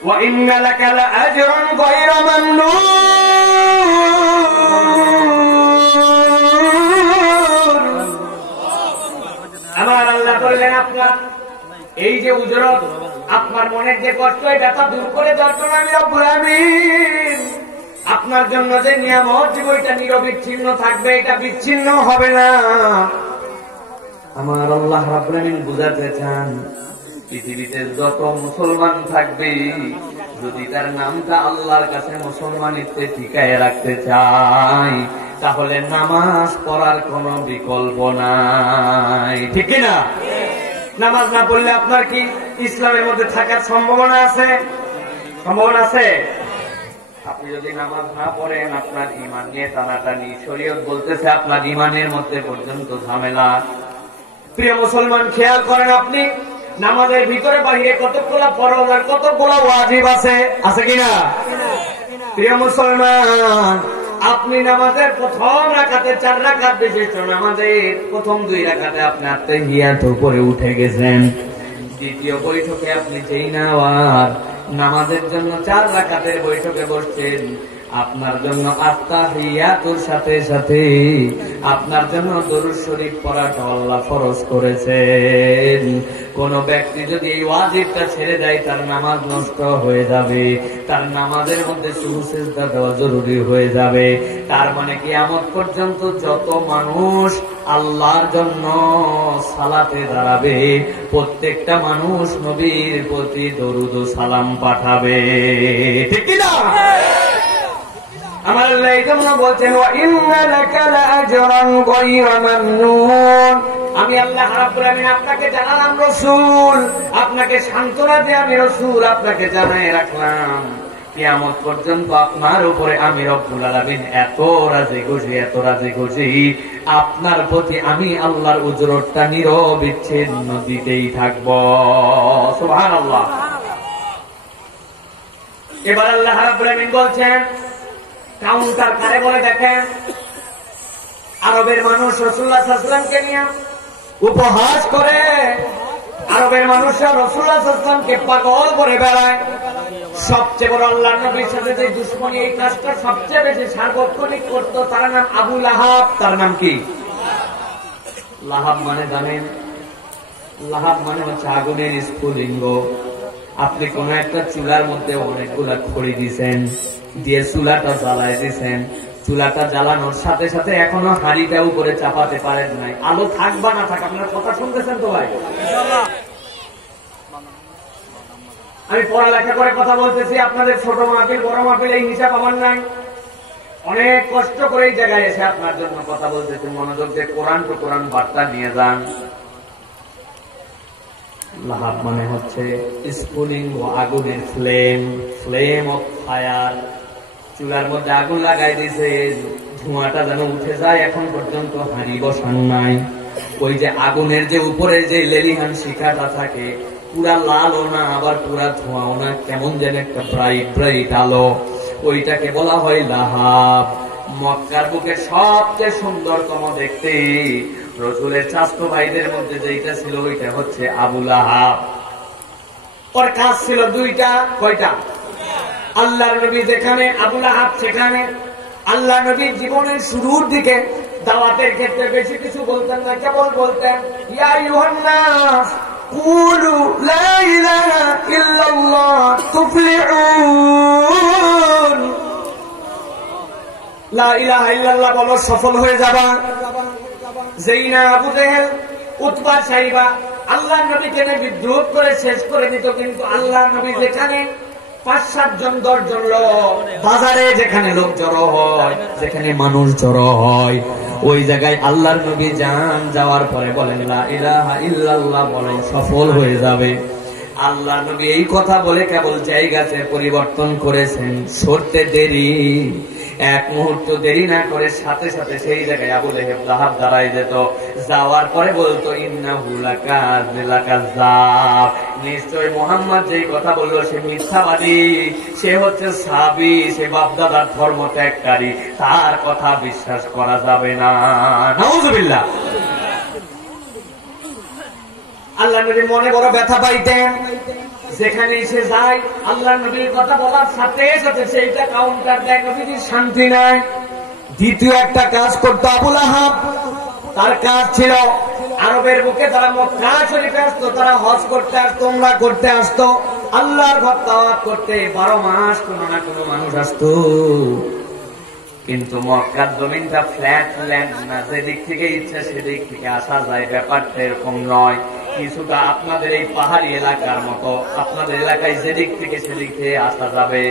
ওয়া ইন্না লাকা লাআজরান গায়রা মামনুন, আমার আল্লাহ বললেন আপনার এই যে উজরত, আপনার মনের যে কষ্ট, এই ব্যথা দূর করে দেওয়ার জন্য আমি রব্বুল আলামিন আপনার জন্য যে নিয়ামত দিব এটা নিরবিচ্ছিন্ন থাকবে, এটা বিচ্ছিন্ন হবে না। আমার আল্লাহ রাব্বুল আলামিন বুঝাতে চান, পৃথিবীতে যত মুসলমান থাকবে, যদি তার নামটা আল্লাহর কাছে মুসলমানিত্বে টিকায় রাখতে চাই, তাহলে নামাজ পড়ার কোনো বিকল্প নাই, ঠিক না? নামাজ না পড়লে আপনার কি ইসলামের মধ্যে থাকার সম্ভাবনা আছে? সম্ভাবনা আছে? আপনি যদি নামাজ না পড়েন, আপনার ঈমান নিয়ে টানাটানি, শরীয়ত বলতেছে আপনার ঈমানের মধ্যে পর্যন্ত ঝামেলা। প্রিয় মুসলমান, খেয়াল করেন, আপনি নামাজের ভিতরে বাহিরে কতগুলা ফরজ আর কতগুলা ওয়াজিব আছে, আছে কিনা? প্রিয় মুসলমান, আপনি নামাজের প্রথম রাকাতে 4 রাকাত বিশিষ্ট নামাজের প্রথম 2 রাকাতে আপনি তাহিয়াত উপরে উঠে গেছেন। দ্বিতীয় বৈঠকে আপনি যেই নামাজের জন্য 4 রাকাতের বৈঠকে বসছেন, আপনার জন্য আত্তাহিয়াতুর সাথে সাথে আপনার জন্য দরুদ শরীফ পড়াটা আল্লাহ ফরজ করেছেন। কোন ব্যক্তি যদি এই ওয়াজিবটা ছেড়ে দেয় তার নামাজ নষ্ট হয়ে যাবে, তার নামাজের মধ্যে সুজদা দেওয়া জরুরি হয়ে যাবে। তার মানে কিয়ামত পর্যন্ত যত মানুষ আল্লাহর জন্য সালাতে দাঁড়াবে প্রত্যেকটা মানুষ নবীর প্রতি দরুদ ও সালাম পাঠাবে, ঠিক কি না? আমার আল্লাহ এই জন্য বলছেন ওয়া ইন্না লাকা লাআজরান গায়রা মামনুন। আমি আল্লাহ রাব্বুল আলামিন আপনাকে জানালাম রাসূল, আপনাকে সান্ত্বনা দিয়ে আমি রাসূল আপনাকে জানাই রাখলাম কিয়ামত পর্যন্ত আপনার উপরে আমি রব্বুল আলামিন এত রাজি খুশি আপনার প্রতি আমি আল্লাহর উজরতটা নিরবিচ্ছিন্ন দিতেই থাকব। সুবহানাল্লাহ। এবার আল্লাহ রাব্বুল আলামিন বলছেন কাউন্টার কারে বলে দেখেন, আরবের মানুষ রাসূলুল্লাহ সাল্লাল্লাহু আলাইহি ওয়াসাল্লামকে নিয়ে উপহাস করে, আরবের মানুষরা রাসূলুল্লাহ সাল্লাল্লাহু আলাইহি ওয়াসাল্লামকে পাগল করে বেড়ায়। সবচেয়ে বড় আল্লাহর নবীর সাথে যে দুশমনী, এই কাজটা সবচেয়ে বেশি সার্বক্ষণিক করত, তার নাম আবু লাহাব। তার নাম কি? লাহাব মানে জানেন? লাহাব মানে হচ্ছে আগুনের স্ফুলিঙ্গ। আপনি কোন একটা চুলার মধ্যে অনেকগুলা খড়ি দিছেন, দিয়ে চুলাটা জ্বালায় দিছেন, চুলাটা জ্বালানোর সাথে সাথে এখনো হাঁড়িটা উপরে চাপাতে পারেন নাই, আলো থাক বা না থাক। আপনারা কথা শুনতেছেন তো ভাই? আমি পড়ালেখা করে কথা বলতেছি, আপনাদের ছোট মাহফিল বড় মাহফিল এই হিসাব আমার নাই। অনেক কষ্ট করে এই জায়গায় এসে আপনার জন্য কথা বলতেছি। মনোযোগ দিয়ে কোরআন টু কোরআন বার্তা নিয়ে যান। লাহাব মানে হচ্ছে স্ফুলিঙ্গ, আগুনের ফ্লেম, ফ্লেম অফ ফায়ার। চুলার মধ্যে আগুন লাগাই দিয়েছে, ধোঁয়াটা যেন উঠে যায়, এখন পর্যন্ত হাঁড়ি বসান নাই। ওই যে আগুনের যে উপরে যে লেলিহান শিখাটা থাকে, পুরা লালও না আবার পুরা ধোঁয়াও না, কেমন যেন একটা ব্রাইট ব্রাইট আলো, ওইটাকে বলা হয় লাহাব। মক্কার বুকে সবচেয়ে সুন্দরতম দেখতে রাসূলের চাচতো ভাইদের মধ্যে যেটা ছিল ওইটা হচ্ছে আবু লাহাব। ওর কাজ ছিল দুইটা। কয়টা? আল্লাহর নবী যেখানে, আবু লাহাব সেখানে। আল্লাহ নবীর জীবনের শুরুর দিকে দাওয়াতের ক্ষেত্রে বেশি কিছু বলতেন না, কেবল বলতেন ইয়া আইয়ুহান নাস কুলু লা ইলাহা ইল্লাল্লাহ তুফলিহুন। লা ইলাহা ইল্লাল্লাহ বলো, সফল হয়ে যাবা। যেই না আবু জেহেল, উতবা, সাইবা আল্লাহ নবীকে বিদ্রোহ করে শেষ করে দিত, কিন্তু আল্লাহ নবী যেখানে ৫-৭ জন ১০ জন লোক, বাজারে যেখানে লোক জড়ো হয়, যেখানে মানুষ জড়ো হয়, ওই জায়গায় আল্লাহর নবী যাওয়ার পরে বলেন লা ইলাহা ইল্লাল্লাহ বলো, সফল হয়ে যাবে। আল্লাহ নবী এই কথা বলে কেবল জায়গাতে পরিবর্তন করেছেন, সরতে দেরি, এক মুহূর্ত দেরি না করে সাথে সাথে সেই জায়গায় আবু লাহাব দাঁড়ায় যেত। যাওয়ার পরে বলতো ইন্নাহু লাকাযাব, নিশ্চয় মুহাম্মদ যেই কথা বললো সে মিথ্যাবাদী, সে হচ্ছে সাবি, সে বাপদাদার ধর্ম ত্যাগকারী, তার কথা বিশ্বাস করা যাবে না। নাউযুবিল্লাহ। আল্লাহ নবী মনে বড় ব্যথা পাইতেন, যেখানে সে যায় আল্লাহ নবীর কথা বলার সাথে সাথে সেইটা কাউন্টার দেয়, নবীর শান্তি নাই। দ্বিতীয় একটা কাজ করতো আবু লাহাব। তার কাজ ছিল আরবের বুকে তারা মক্কা শরীফে আসতো, তারা হজ করতে আসতো, উমরা করতে আসতো, আল্লাহর ঘর দাওয়াত করতে ১২ মাস কোনো না কোনো মানুষ আসতো। কিন্তু মক্কার জমিনটা ফ্ল্যাট ল্যান্ড না, যেদিক থেকে ইচ্ছা সেদিক থেকে আসা যায়, ব্যাপারটা এরকম নয়। কিছুটা আপনাদের এই পাহাড়ি এলাকার মতো, আপনাদের এলাকায় যেদিক থেকে সেদিক থেকে আসা যাবে।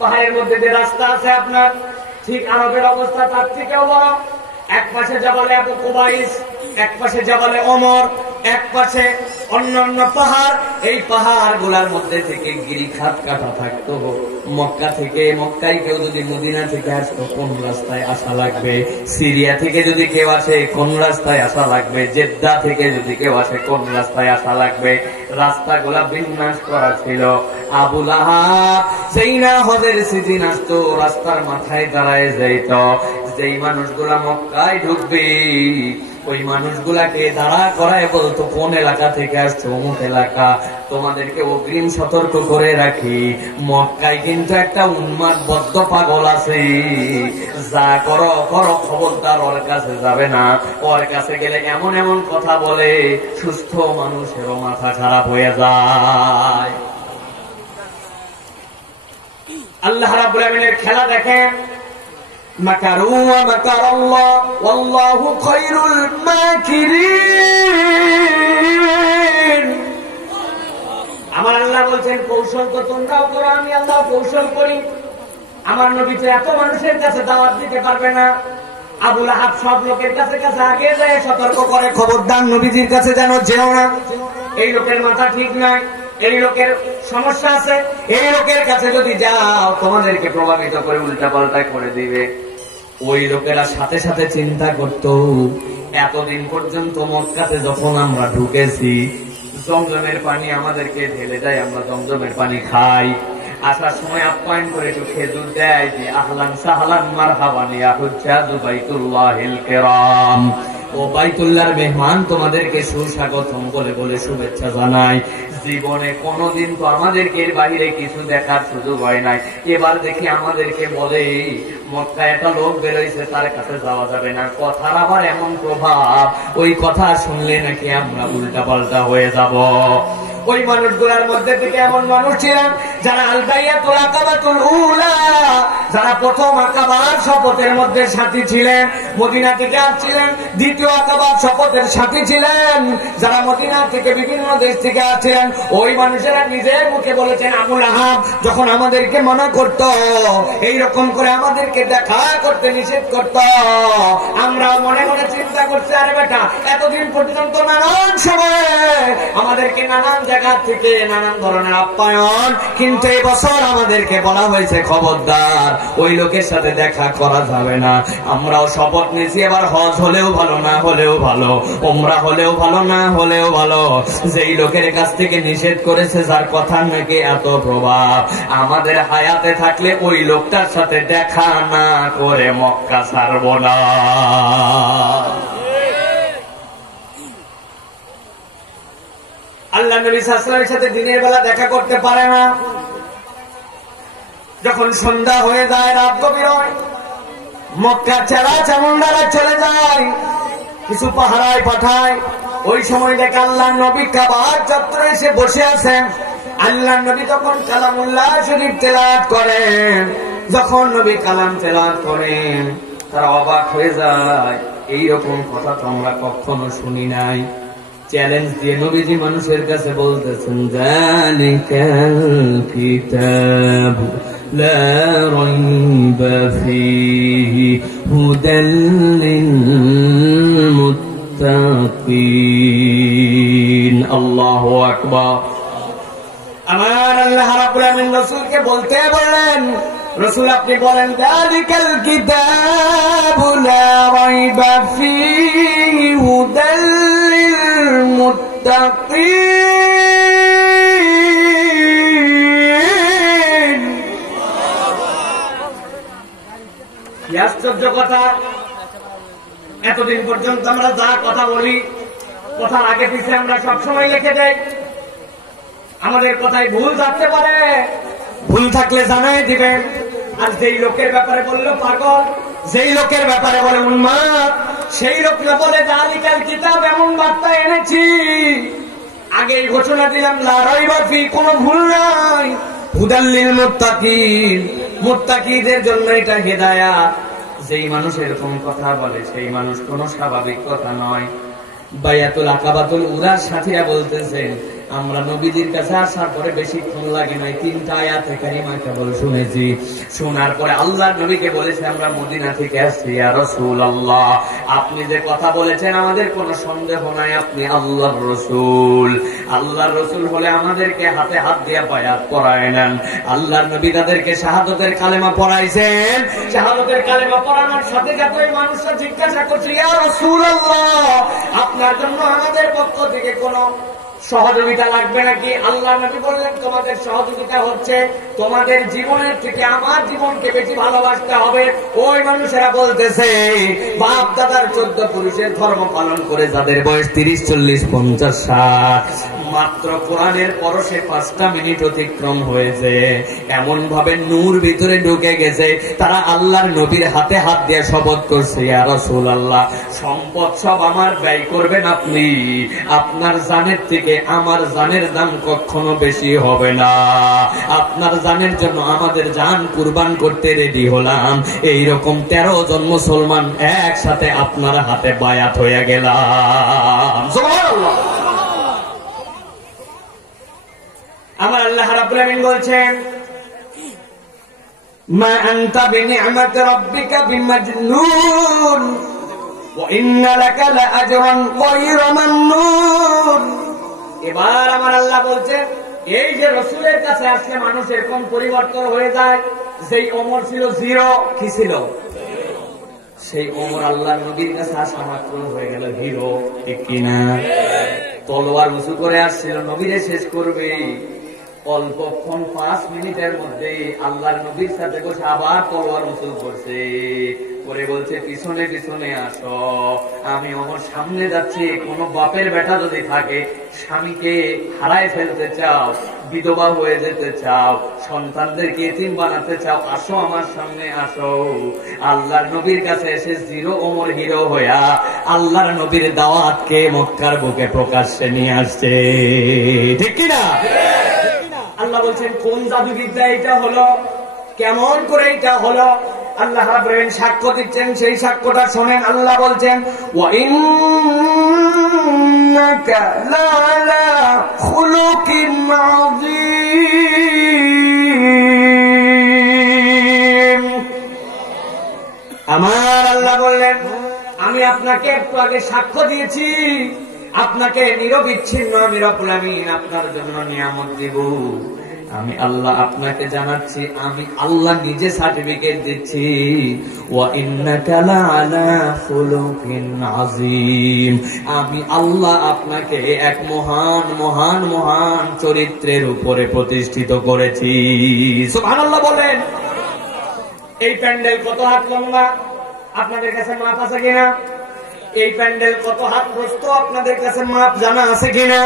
পাহাড়ের মধ্যে যে রাস্তা আছে আপনার, ঠিক আরবের অবস্থা তার থেকেও বড়। এক পাশে জাবালে আবু কুবাইস, এক পাশে জাবালে ওমর, এক পাশে অন্যান্য পাহাড়। এই পাহাড় গুলার মধ্যে থেকে গিরিখাত কাটা থাকতো। মক্কা থেকে, মক্কায় কেউ যদি মদিনা থেকে আসতো কোন রাস্তায় আসা লাগবে, সিরিয়া থেকে যদি কেউ আসে কোন রাস্তায় আসা লাগবে, জেদ্দা থেকে যদি কেউ আসে কোন রাস্তায় আসা লাগবে, রাস্তাগুলা বিন্যাস করা ছিল। আবু লাহাব যেই না হজের সিজন আসতো, রাস্তার মাথায় দাঁড়ায় যাইত। যেই মানুষগুলা মক্কায় ঢুকবে ওই মানুষগুলাকে দাঁড়া করায় বলতো কোন এলাকা থেকে আসছো, অমুক এলাকা, তোমাদেরকে অগ্রিম সতর্ক করে রাখি, মক্কায় কিন্তু একটা উন্মাদ বদ্ধ পাগল আছে, যা করো করো, খবরদার ওর কাছে যাবে না, ওর কাছে গেলে এমন এমন কথা বলে সুস্থ মানুষেরও মাথা খারাপ হয়ে যায়। আল্লাহ রাব্বুল আমিনের খেলা দেখেন, মাকারু ওয়া মাকারাল্লাহ ওয়াল্লাহু খায়রুল মাকিরিন। আমার আল্লাহ বলছেন কৌশল তো তোমরাও করো, আমি আল্লাহ কৌশল করি। আমার নবী তো এত মানুষের কাছে দাওয়াত দিতে পারবে না। আবু লাহাব সব লোকের কাছে কাছে আগে যায় সতর্ক করে, খবরদার নবীজির কাছে যেন যেও না, এই লোকের মাথা ঠিক নাই, এই লোকের সমস্যা আছে, এই লোকের কাছে যদি যাও তোমাদেরকে প্রভাবিত করে উল্টা পাল্টা করে দিবে। ওই লোকেরা সাথে সাথে চিন্তা করত, এতদিন পর্যন্ত মক্কাতে যখন আমরা ঢুকেছি জমজমের পানি আমাদেরকে ঢেলে দেয়, আমরা জমজমের পানি খাই, আসার সময় আপ্যায়ন করে একটু খেজুর দেয় যে আহলান সাহলান মারহাবান ইয়া হুজ্জাজু বাইতুল্লাহিল কিরাম, ও বাইতুল্লাহর মেহমান তোমাদেরকে সুস্বাগতম বলে বলে শুভেচ্ছা জানাই। জীবনে কোনোদিন তো আমাদেরকে এর বাইরে কিছু দেখার সুযোগ হয় নাই, এবার দেখি আমাদেরকে বলে মক্কায় একটা লোক বেরোইছে, তার কাছে যাওয়া যাবে না। কথার আবার এমন প্রভাব, ওই কথা শুনলে নাকি আমরা উল্টা পাল্টা হয়ে যাব। ওই মানুষগুলার মধ্যে থেকে এমন মানুষ ছিলেন যারা আল বাইয়াতুল আকাবাতুল উলা, যারা প্রথম আকাবার শপথের মধ্যে সাথী ছিলেন, মদিনা থেকে আসছিলেন, দ্বিতীয় আকাবার শপথের সাথী ছিলেন, যারা মদিনা থেকে বিভিন্ন দেশ থেকে আসছিলেন। ওই মানুষেরা নিজের মুখে বলেছেন, আবু লাহাব যখন আমাদেরকে মানা করত, এইরকম করে আমাদেরকে দেখা করতে নিষেধ করত, আমরা মনে মনে চিন্তা করছি, আরে বেটা এতদিন পর্যন্ত নানান সময় আমাদেরকে নানান জায়গা থেকে নানান ধরনের আপ্যায়ন, কিন্তু এই বছর আমাদেরকে বলা হয়েছে খবরদার ওই লোকের সাথে দেখা করা যাবে না। আমরাও শপথ নিয়েছি, এবার হজ হলেও ভালো, না হলেও ভালো, ওমরা হলেও ভালো, না হলেও ভালো, যেই লোকের কাছ থেকে নিষেধ করেছে, যার কথা নাকি এত প্রভাব, আমাদের হায়াতে থাকলে ওই লোকটার সাথে দেখা না করে মক্কা ছাড়ব না। আল্লাহ নবী সাল্লাল্লাহু আলাইহি ওয়াসাল্লামের সাথে দিনের বেলা দেখা করতে পারে না। যখন সন্ধ্যা হয়ে যায়, রাত গভীর হয়, মক্কা ছেড়া চামুন্ডারা চলে যায়, কিছু পাহারায় পাঠায়। ওই সময় দেখে আল্লাহ নবী কাবার চত্বরে এসে বসে আছেন। আল্লাহ নবী তখন কালামুল্লাহ শরীফ তেলাওয়াত করেন। যখন নবী কালাম তেলাওয়াত করেন, তারা অবাক হয়ে যায়, এইরকম কথা তো আমরা কখনো শুনি নাই। চ্যালেঞ্জ দিয়ে নবীজি মানুষের কাছে বলতেছেন, যালিকাল কিতাবু লা রাইবা ফীহি হুদাল লিল মুত্তাকিন। আল্লাহু আকবার। আমার আল্লাহ রাব্বুল আমিন রাসূলকে বলতে বললেন, রাসূল আপনি বলেন, যালিকাল কিতাবু লা রাইবা ফীহি হুদাল লিল মুত্তাকিন। কি আশ্চর্য কথা! এতদিন পর্যন্ত আমরা যা কথা বলি, কথার আগে পিছিয়ে আমরা সবসময় লিখে দেই। আমাদের কথায় ভুল থাকতে পারে, ভুল থাকলে জানাই দিবেন। আর যেই লোকের ব্যাপারে বললো পাগল, যেই লোকের ব্যাপারে বলে উন্মাদ, সেই লোকরা বলে যালিকাল কিতাব, এমন বার্তা এনেছি, আগেই ঘোষণা দিলাম, লা রাইবা ফী, কোনো ভুল নাই, হুদাল লিল মুত্তাকিন, মুত্তাকিদের জন্য এটা হেদায়াত। যেই মানুষ এরকম কথা বলে সেই মানুষ কোনো স্বাভাবিক কথা নয়। বাইয়াতুল আকাবাতুল উলার সাথীরা বলতেছেন, আমরা নবীজির কাছে আসার পরে বেশিক্ষণ লাগে নাই, 3টা আয়াতে কারিমা কেবল শুনেছি। শোনার পরে আল্লাহর নবীকে বলেছে, আমরা মদিনা থেকে আসছি, ইয়া রাসূলুল্লাহ আপনি যে কথা বলেছেন আমাদের কোনো সন্দেহ নাই, আপনি আল্লাহর রাসূল। আল্লাহর রাসূল হলে আমাদেরকে হাতে হাত দিয়ে বায়াত পরায় নেন। আল্লাহর নবী তাদেরকে শাহাদাতের কালেমা পড়াইছেন। শাহাদাতের কালেমা পড়ানোর সাথে সাথে ওই মানুষরা জিজ্ঞাসা করছে, ইয়া রাসূলুল্লাহ আপনার জন্য আমাদের পক্ষ থেকে কোনো সহযোগিতা লাগবে নাকি? আল্লাহ নবী বললেন তোমাদের সহযোগিতা হচ্ছে তোমাদের জীবনের থেকে আমার জীবনকে বেশি ভালোবাসতে হবে। ওই মানুষেরা বলতেছে বাপ দাদার 14 পুরুষের ধর্ম পালন করে যাদের বয়স 30, 40, 50, 60, মাত্র কোরআনের পরশে 5টা মিনিট অতিক্রম হয়েছে, এমন ভাবে নূর ভিতরে ঢুকে গেছে, তারা আল্লাহর নবীর হাতে হাত দিয়ে শপথ করছে, ইয়া রাসূলুল্লাহ সম্পদ সব আমার ব্যয় করবেন আপনি, আপনার জানের থেকে আমার জানের দাম কখনো বেশি হবে না, আপনার জানের জন্য আমাদের জান কুরবান করতে রেডি হলাম। এইরকম 13 জন মুসলমান একসাথে আপনার হাতে বায়াত হয়ে গেলাম। সুবহানাল্লাহ। আমার আল্লাহ রাব্বুল আমিন বলছেন মা আনতা বিনি'মাতি রাব্বিকা বিমাজনুন ওয়া ইন্না লাকা লাআজরান গায়রা মামনুন। এবার আমার আল্লাহ বলছেন এই যে রাসূলের কাছে আসলে মানুষ এরকম পরিবর্তন হয়ে যায়, যেই ওমর ছিল 0, কি ছিল? সেই ওমর আল্লাহর নবীর কাছে আসা মাত্র হয়ে গেল হিরো, ঠিক কিনা? তলোয়ার উঁচু করে আসছিল, নবীরে শেষ করবে, অল্পক্ষণ 5 মিনিটের মধ্যে আল্লাহর নবীর সাথে বসে আবার তলোয়ার উঁচু করছে, করে বলছে পিছনে পিছনে আসো, আমি ওমর সামনে যাচ্ছি। কোন বাপের বেটা যদি থাকে, স্বামীকে হারায় ফেলতে চাও, বিধবা হয়ে যেতে চাও, সন্তানদেরকে এতিম বানাতে চাও, আসো আমার সামনে আসো। আল্লাহর নবীর কাছে এসে 0 ওমর হিরো হইয়া আল্লাহর নবীর দাওয়াতকে মক্কার বুকে প্রকাশ্যে নিয়ে আসছে, ঠিক কিনা? আল্লাহ বলছেন কোন জাদুবিদ্যা এটা হলো, কেমন করে এটা হলো? আল্লাহ রাব্বুল আলামিন সাক্ষ্য দিচ্ছেন, সেই সাক্ষ্যটা শোনেন। আল্লাহ বলছেন ওয়া ইন্নাকা লাআলা খুলুকিন আযীম। আমার আল্লাহ বললেন আমি আপনাকে একটু আগে সাক্ষ্য দিয়েছি, আপনাকে নিরবিচ্ছিন্ন আমি রব্বুল আমিন আপনার জন্য নিয়ামত দিব। আমি আল্লাহ আপনাকে জানাচ্ছি, আমি আল্লাহ নিজে সার্টিফিকেট দিচ্ছি ওয়া ইন্নাকা লাআলা খুলুকিন আযীম। আমি আল্লাহ আপনাকে এক মহান মহান মহান চরিত্রের উপরে প্রতিষ্ঠিত করেছি। সুবহানাল্লাহ বলেন। এই প্যান্ডেল কত হাত লম্বা আপনাদের কাছে মাপ আছে কিনা? এই প্যান্ডেল কত হাত প্রস্থ আপনাদের কাছে মাপ জানা আছে কিনা?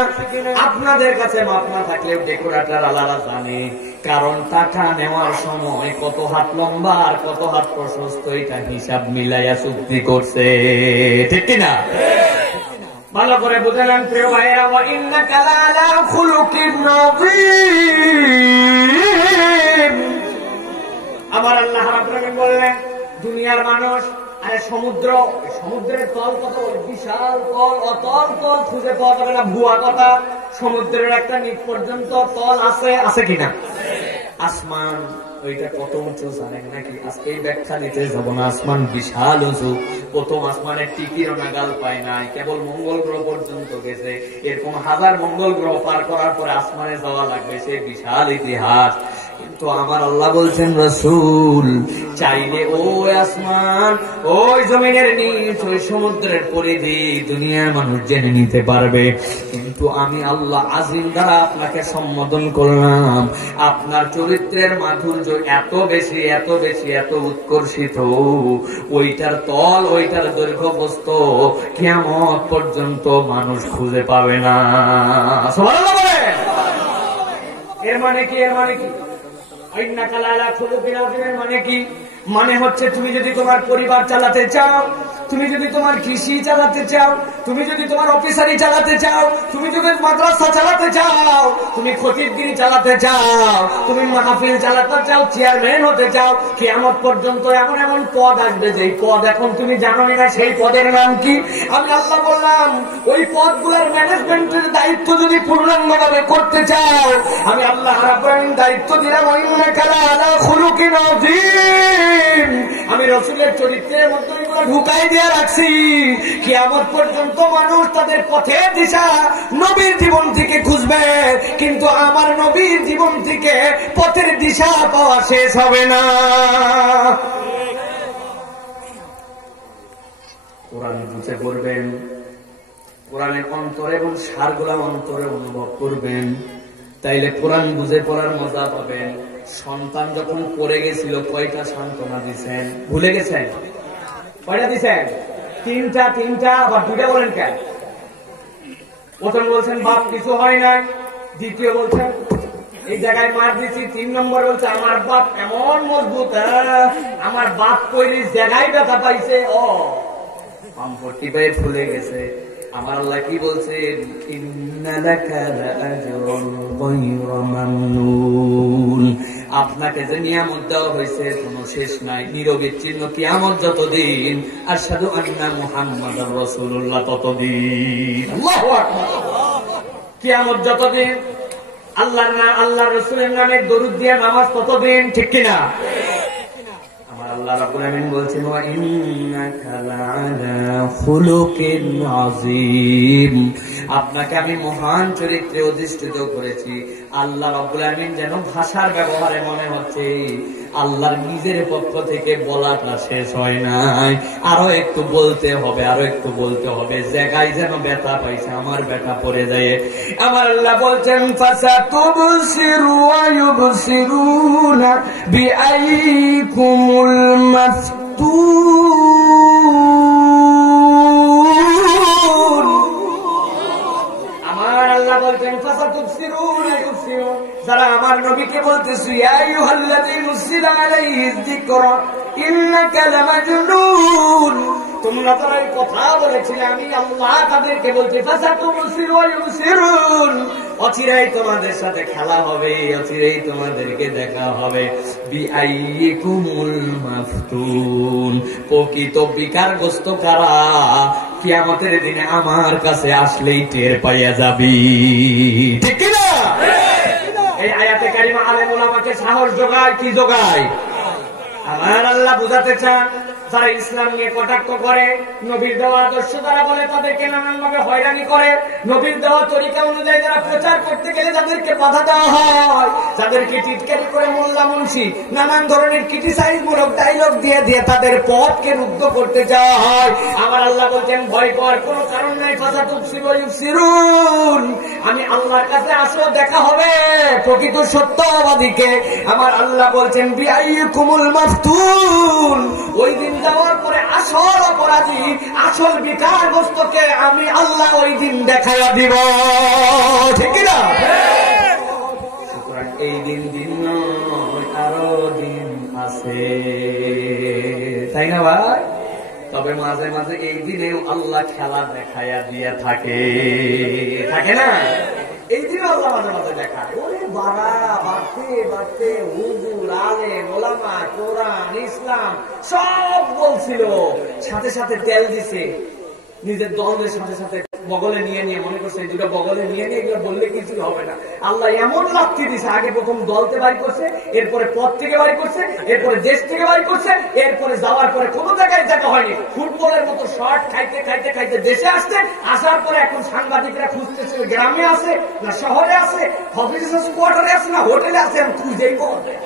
আপনাদের কাছে মাপ না থাকলেও ডেকোরেটর আলাদা জানে, কারণ টাকা নেওয়ার সময় কত হাত লম্বা আর কত হাত প্রশস্ত এটা হিসাব মিলাইয়া চুক্তি করছে, ঠিক কিনা? ভালো করে বুঝলেন প্রিয় ভাইয়েরা। ওয়া ইন্নাকা লাআলা খুলুকিন আযীম। আমার আল্লাহ রাব্বুল আলামিন বললেন দুনিয়ার মানুষ আরে সমুদ্রের তল কত বিশাল তল, অতল তল খুঁজে পাওয়া যাবে না, ভুয়া কথা। সমুদ্রের একটা নিচ পর্যন্ত তল আছে কিনা? আসমান ওইটা কত উঁচু জানেন নাকি? আজকে এই ব্যাখ্যা দিতে যাবো না। আসমান বিশাল উঁচু, প্রথম আসমানের টিকিরও নাগাল পায় নাই, কেবল মঙ্গল গ্রহ পর্যন্ত গেছে। এরকম 1000 মঙ্গল গ্রহ পার করার পরে আসমানে যাওয়া লাগবে, সে বিশাল ইতিহাস। কিন্তু আমার আল্লাহ বলছেন রাসূল চাইলে ওই আসমান, ওই জমিনের নিচ, ওই সমুদ্রের পরিধি দুনিয়ার মানুষ জেনে নিতে পারবে, কিন্তু আমি আল্লাহ আজিম দ্বারা আপনাকে সম্বোধন করলাম। আপনার চরিত্রের মাধুর্য এত বেশি এত বেশি এত উৎকর্ষিত, ওইটার তল ওইটার দৈর্ঘ্য বস্তু কিয়ামত পর্যন্ত মানুষ খুঁজে পাবে না। সুবহানাল্লাহ বলেন। এর মানে কি? মানে কি? মানে হচ্ছে তুমি যদি তোমার পরিবার চালাতে চাও, তুমি যদি তোমার কৃষি চালাতে চাও, তুমি যদি তোমার অফিসারি চালাতে চাও, তুমি যদি মাদ্রাসা চালাতে চাও, তুমি খতিবগিরি চালাতে চাও, তুমি মাহফিল চালাতে চাও, চেয়ারম্যান হতে চাও, কিয়ামত পর্যন্ত এমন এমন পদ আসবে যেই পদ এখন তুমি জানো না, সেই পদের নাম কি? আমি আল্লাহ বললাম ওই পদগুলোর ম্যানেজমেন্টের দায়িত্ব যদি পূর্ণাঙ্গভাবে করতে চাও, আমি আল্লাহ রাব্বুল আলামিন দায়িত্ব দিলাম ওয়া ইন্নাকা লাআলা খুলুকিন আযীম। আমি রাসূলের চরিত্রের মধ্যে এগুলো ঢুকাই দিয়ে রাখছি। কিয়ামত পর্যন্ত মানুষ তাদের পথের দিশা নবীর জীবন থেকে খুঁজবে, কিন্তু আমার নবীর জীবন থেকে পথের দিশা পাওয়া শেষ হবে না। কোরআন বুঝে পড়বেন, কোরআনের অন্তরে এবং সারগুলা অন্তরে অনুভব করবেন, তাইলে কোরআন বুঝে পড়ার মজা পাবেন। সন্তান যখন পড়ে গেছিল কয়টা সান্ত্বনা দিচ্ছেন? ভুলে গেছেন? কয়টা দিচ্ছেন? তিনটা। আবার দুইটা বলেন কেন? প্রথম বলছেন বাপ কিছু হয় নাই, দ্বিতীয় বলছেন এই জায়গায় মার দিচ্ছি, 3 নম্বর বলছে আমার বাপ এমন মজবুত, আমার বাপ কইলি জায়গায় ব্যথা পাইছে, ও পাম্পটি পায়ে ফুলে গেছে। আমার আল্লাহ কি বলছেন? আপনাকে যে নিয়ামত দেওয়া হয়েছে কোনো শেষ নাই, নিরবিচ্ছিন্ন কিয়ামত যতদিন, আশহাদু আন্না মুহাম্মাদুর রাসূলুল্লাহ ততদিন। আল্লাহু আকবার। কিয়ামত যতদিন আল্লাহ রাসূলের নামে দরুদ দিয়ে নামাজ ততদিন, ঠিক কিনা? আমার আল্লাহ রাব্বুল আমিন বলছেন ওয়া ইন্নাকা লাআলা খুলুকিন আযীম, আপনাকে আমি মহান চরিত্রে অধিষ্ঠিত করেছি। আল্লাহ রাব্বুল আমিন যেন ভাষার ব্যবহারে মনে হচ্ছে আল্লাহর নিজের পক্ষ থেকে বলাটা শেষ হয় নাই, আরো একটু বলতে হবে, জায়গায় যেন ব্যথা পাইছে, আমার ব্যথা পড়ে যায়। আমার আল্লাহ বলছেন ফাসাতুবসিরু ওয়া ইউবসিরুনা বিআইকুমুল মাফতুন। আমার আল্লাহ বলছেন ফাসাতুবসিরুনা ইউবসিরুন, যারা আমার নবীকে বলতেছে ইয়া আইয়ুহাল্লাযী নুসিলা আলাইহিজ যিকরা ইন্নাকা লামাজনুন, তোমরা তারা কথা বলেছিলে, আমি আল্লাহ তাদেরকে বলছি ফাসাতুবসিরু ওয়া ইউবসিরুন, অচিরেই তোমাদের সাথে খেলা হবে, অচিরেই তোমাদেরকে দেখা হবে। বিআইয়িকুমুল মাফতুন, প্রকৃত বিকারগ্রস্ত কারা কিয়ামতের দিনে আমার কাছে আসলেই টের পাইয়া যাবি, ঠিক কি না? এই আয়াতে কারিমা আলেম উলামাকে সাহস যোগায়, কি যোগায়? আমার আল্লাহ বুঝাতে চান যারা ইসলাম নিয়ে কটাক্ষ করে, নবীর দেওয়া আদর্শ দ্বারা বলে তাদেরকে নানান ভাবে হয়রানি করে, নবীর দেওয়া তরিকা অনুযায়ী যারা প্রচার করতে গেলে যাদেরকে বাধা দেওয়া হয়, যাদেরকে টিটকারি করে মোল্লা মুন্সি নানান ধরনের ক্রিটিসাইজ মূলক ডায়লগ দিয়ে তাদের পথকে রুদ্ধ করতে যাওয়া হয়। আমার আল্লাহ বলছেন ভয় পাওয়ার কোনো কারণ নাই। ফাসাতুবসিরু ওয়া ইউবসিরুন, আমি আল্লাহর কাছে আসো, দেখা হবে প্রকৃত সত্যবাদীকে। আমার আল্লাহ বলছেন বিআইয়িকুমুল মাফতুন, ওই দিন যাওয়ার পরে আসল অপরাধী, আসল বিকারগ্রস্তকে আমি আল্লাহ ওই দিন দেখাইয়া দিব, ঠিক না? সুতরাং এই দিন নয়, আরো দিন আছে, তাই না ভাই? তবে মাঝে মাঝে এই দিনেও আল্লাহ খেলা দেখাইয়া দিয়ে থাকে না? এই দিনে আল্লাহ মাঝে মাঝে দেখায়, ওরে বাড়তে হুজুর আলেম ওলামা কোরআন ইসলাম সব বলছিল, সাথে সাথে তেল দিছে নিজের দলের সাথে বগলে নিয়ে মনে করছে এই দুটো বগলে নিয়ে এগুলো বললে কিছু হবে না। আল্লাহ এমন লাথি দিছে, আগে প্রথম দলতে বাড়ি করছে, এরপরে পথ থেকে বাড়ি করছে, এরপরে দেশ থেকে বাড়ি করছে, এরপরে যাওয়ার পরে কোনো জায়গায় দেখা হয়নি। ফুটবলের মতো শর্ট খাইতে দেশে আসছে, আসার পরে এখন সাংবাদিকরা খুঁজতেছে গ্রামে আছে না শহরে আছে, অফিসের কোয়ার্টারে আছে না হোটেলে আছে, খুঁজেই পাওয়া যায়।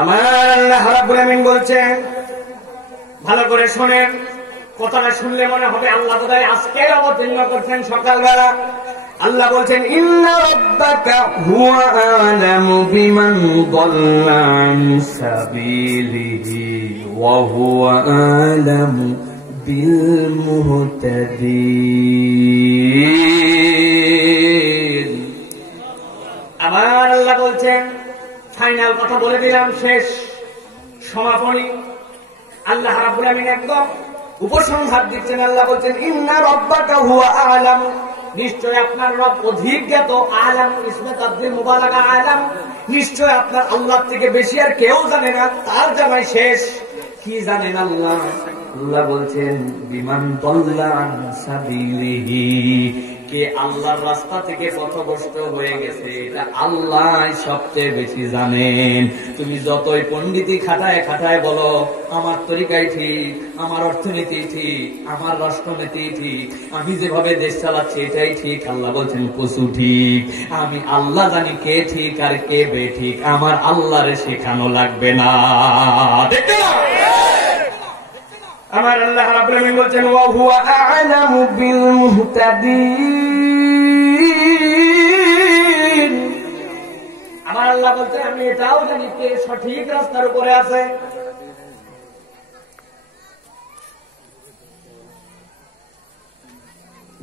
আমার আল্লাহ রাব্বুল আমিন বলছেন, ভালো করে শোনেন, কথাটা শুনলে মনে হবে আল্লাহ বোধহয় আজকে অবতীর্ণ করছেন সকালবেলা। আল্লাহ বলছেন ইন্না রাব্বাকা হুয়া আ'লামু বিমান দাল্লা আন সাবিলিহি ওয়া হুয়া আ'লামু বিল মুহতাদিন। আমার আল্লাহ বলছেন, ফাইনাল কথা বলে দিলাম, শেষ সমাপনী। আল্লাহ রাব্বুল আমিন একদম উপসংহার দিচ্ছেন। আল্লাহ বলছেন ইন্না রাব্বাকা হুয়া আ'লাম, নিশ্চয় আপনার রব অধিক জ্ঞাত। আ'লাম ইসমে তাবদীল মুবালাগা, আ'লাম, নিশ্চয় আপনার আল্লাহ থেকে বেশি আর কেউ জানে না, তার জানাই শেষ। কি জানেন আল্লাহ? আল্লাহ বলছেন বিমান দাল্লা আন সাবিলিহি, কে আল্লাহর রাস্তা থেকে পথভ্রষ্ট হয়ে গেছে এটা আল্লাহ সবচেয়ে বেশি জানেন। তুমি যতই পণ্ডিতি খাটায় বলো আমার তরিকাই ঠিক, আমার অর্থনীতি ঠিক, আমার রাষ্ট্রনীতি ঠিক, আমি যেভাবে দেশ চালাচ্ছি এটাই ঠিক, আল্লাহ বলছেন কসু ঠিক। আমি আল্লাহ জানি কে ঠিক আর কে বেঠিক, আমার আল্লাহরে শেখানো লাগবে না। আমার আল্লাহ রাব্বুল আলামিন বলছেন ওয়া হুয়া আ'লামু বিল মুহতাদিন। আমার আল্লাহ বলতে আমি এটাও জানি কে সঠিক রাস্তার উপরে আছে।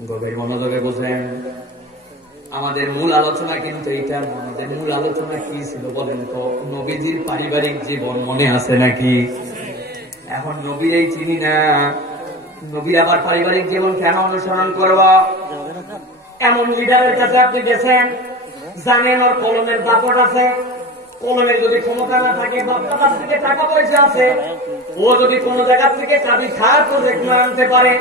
গভীর মনোযোগে বোঝেন, আমাদের মূল আলোচনা কিন্তু এইটা। আমাদের মূল আলোচনা কি ছিল বলেন তো? নবীজির পারিবারিক জীবন মনে আছে নাকি? এখন নবীর এই চিনি না, নবীর আবার পারিবারিক জীবন কেন অনুসরণ করব? এমন লিডারের কাছে আপনি গেছেন, জানেন ওর কলমের দাপট আছে, কলমের যদি ক্ষমতা না থাকে, বাপদাদার থেকে টাকা পয়সা আছে, ও যদি কোন জায়গা থেকে কাবি খার প্রজেক্ট না আনতে পারে,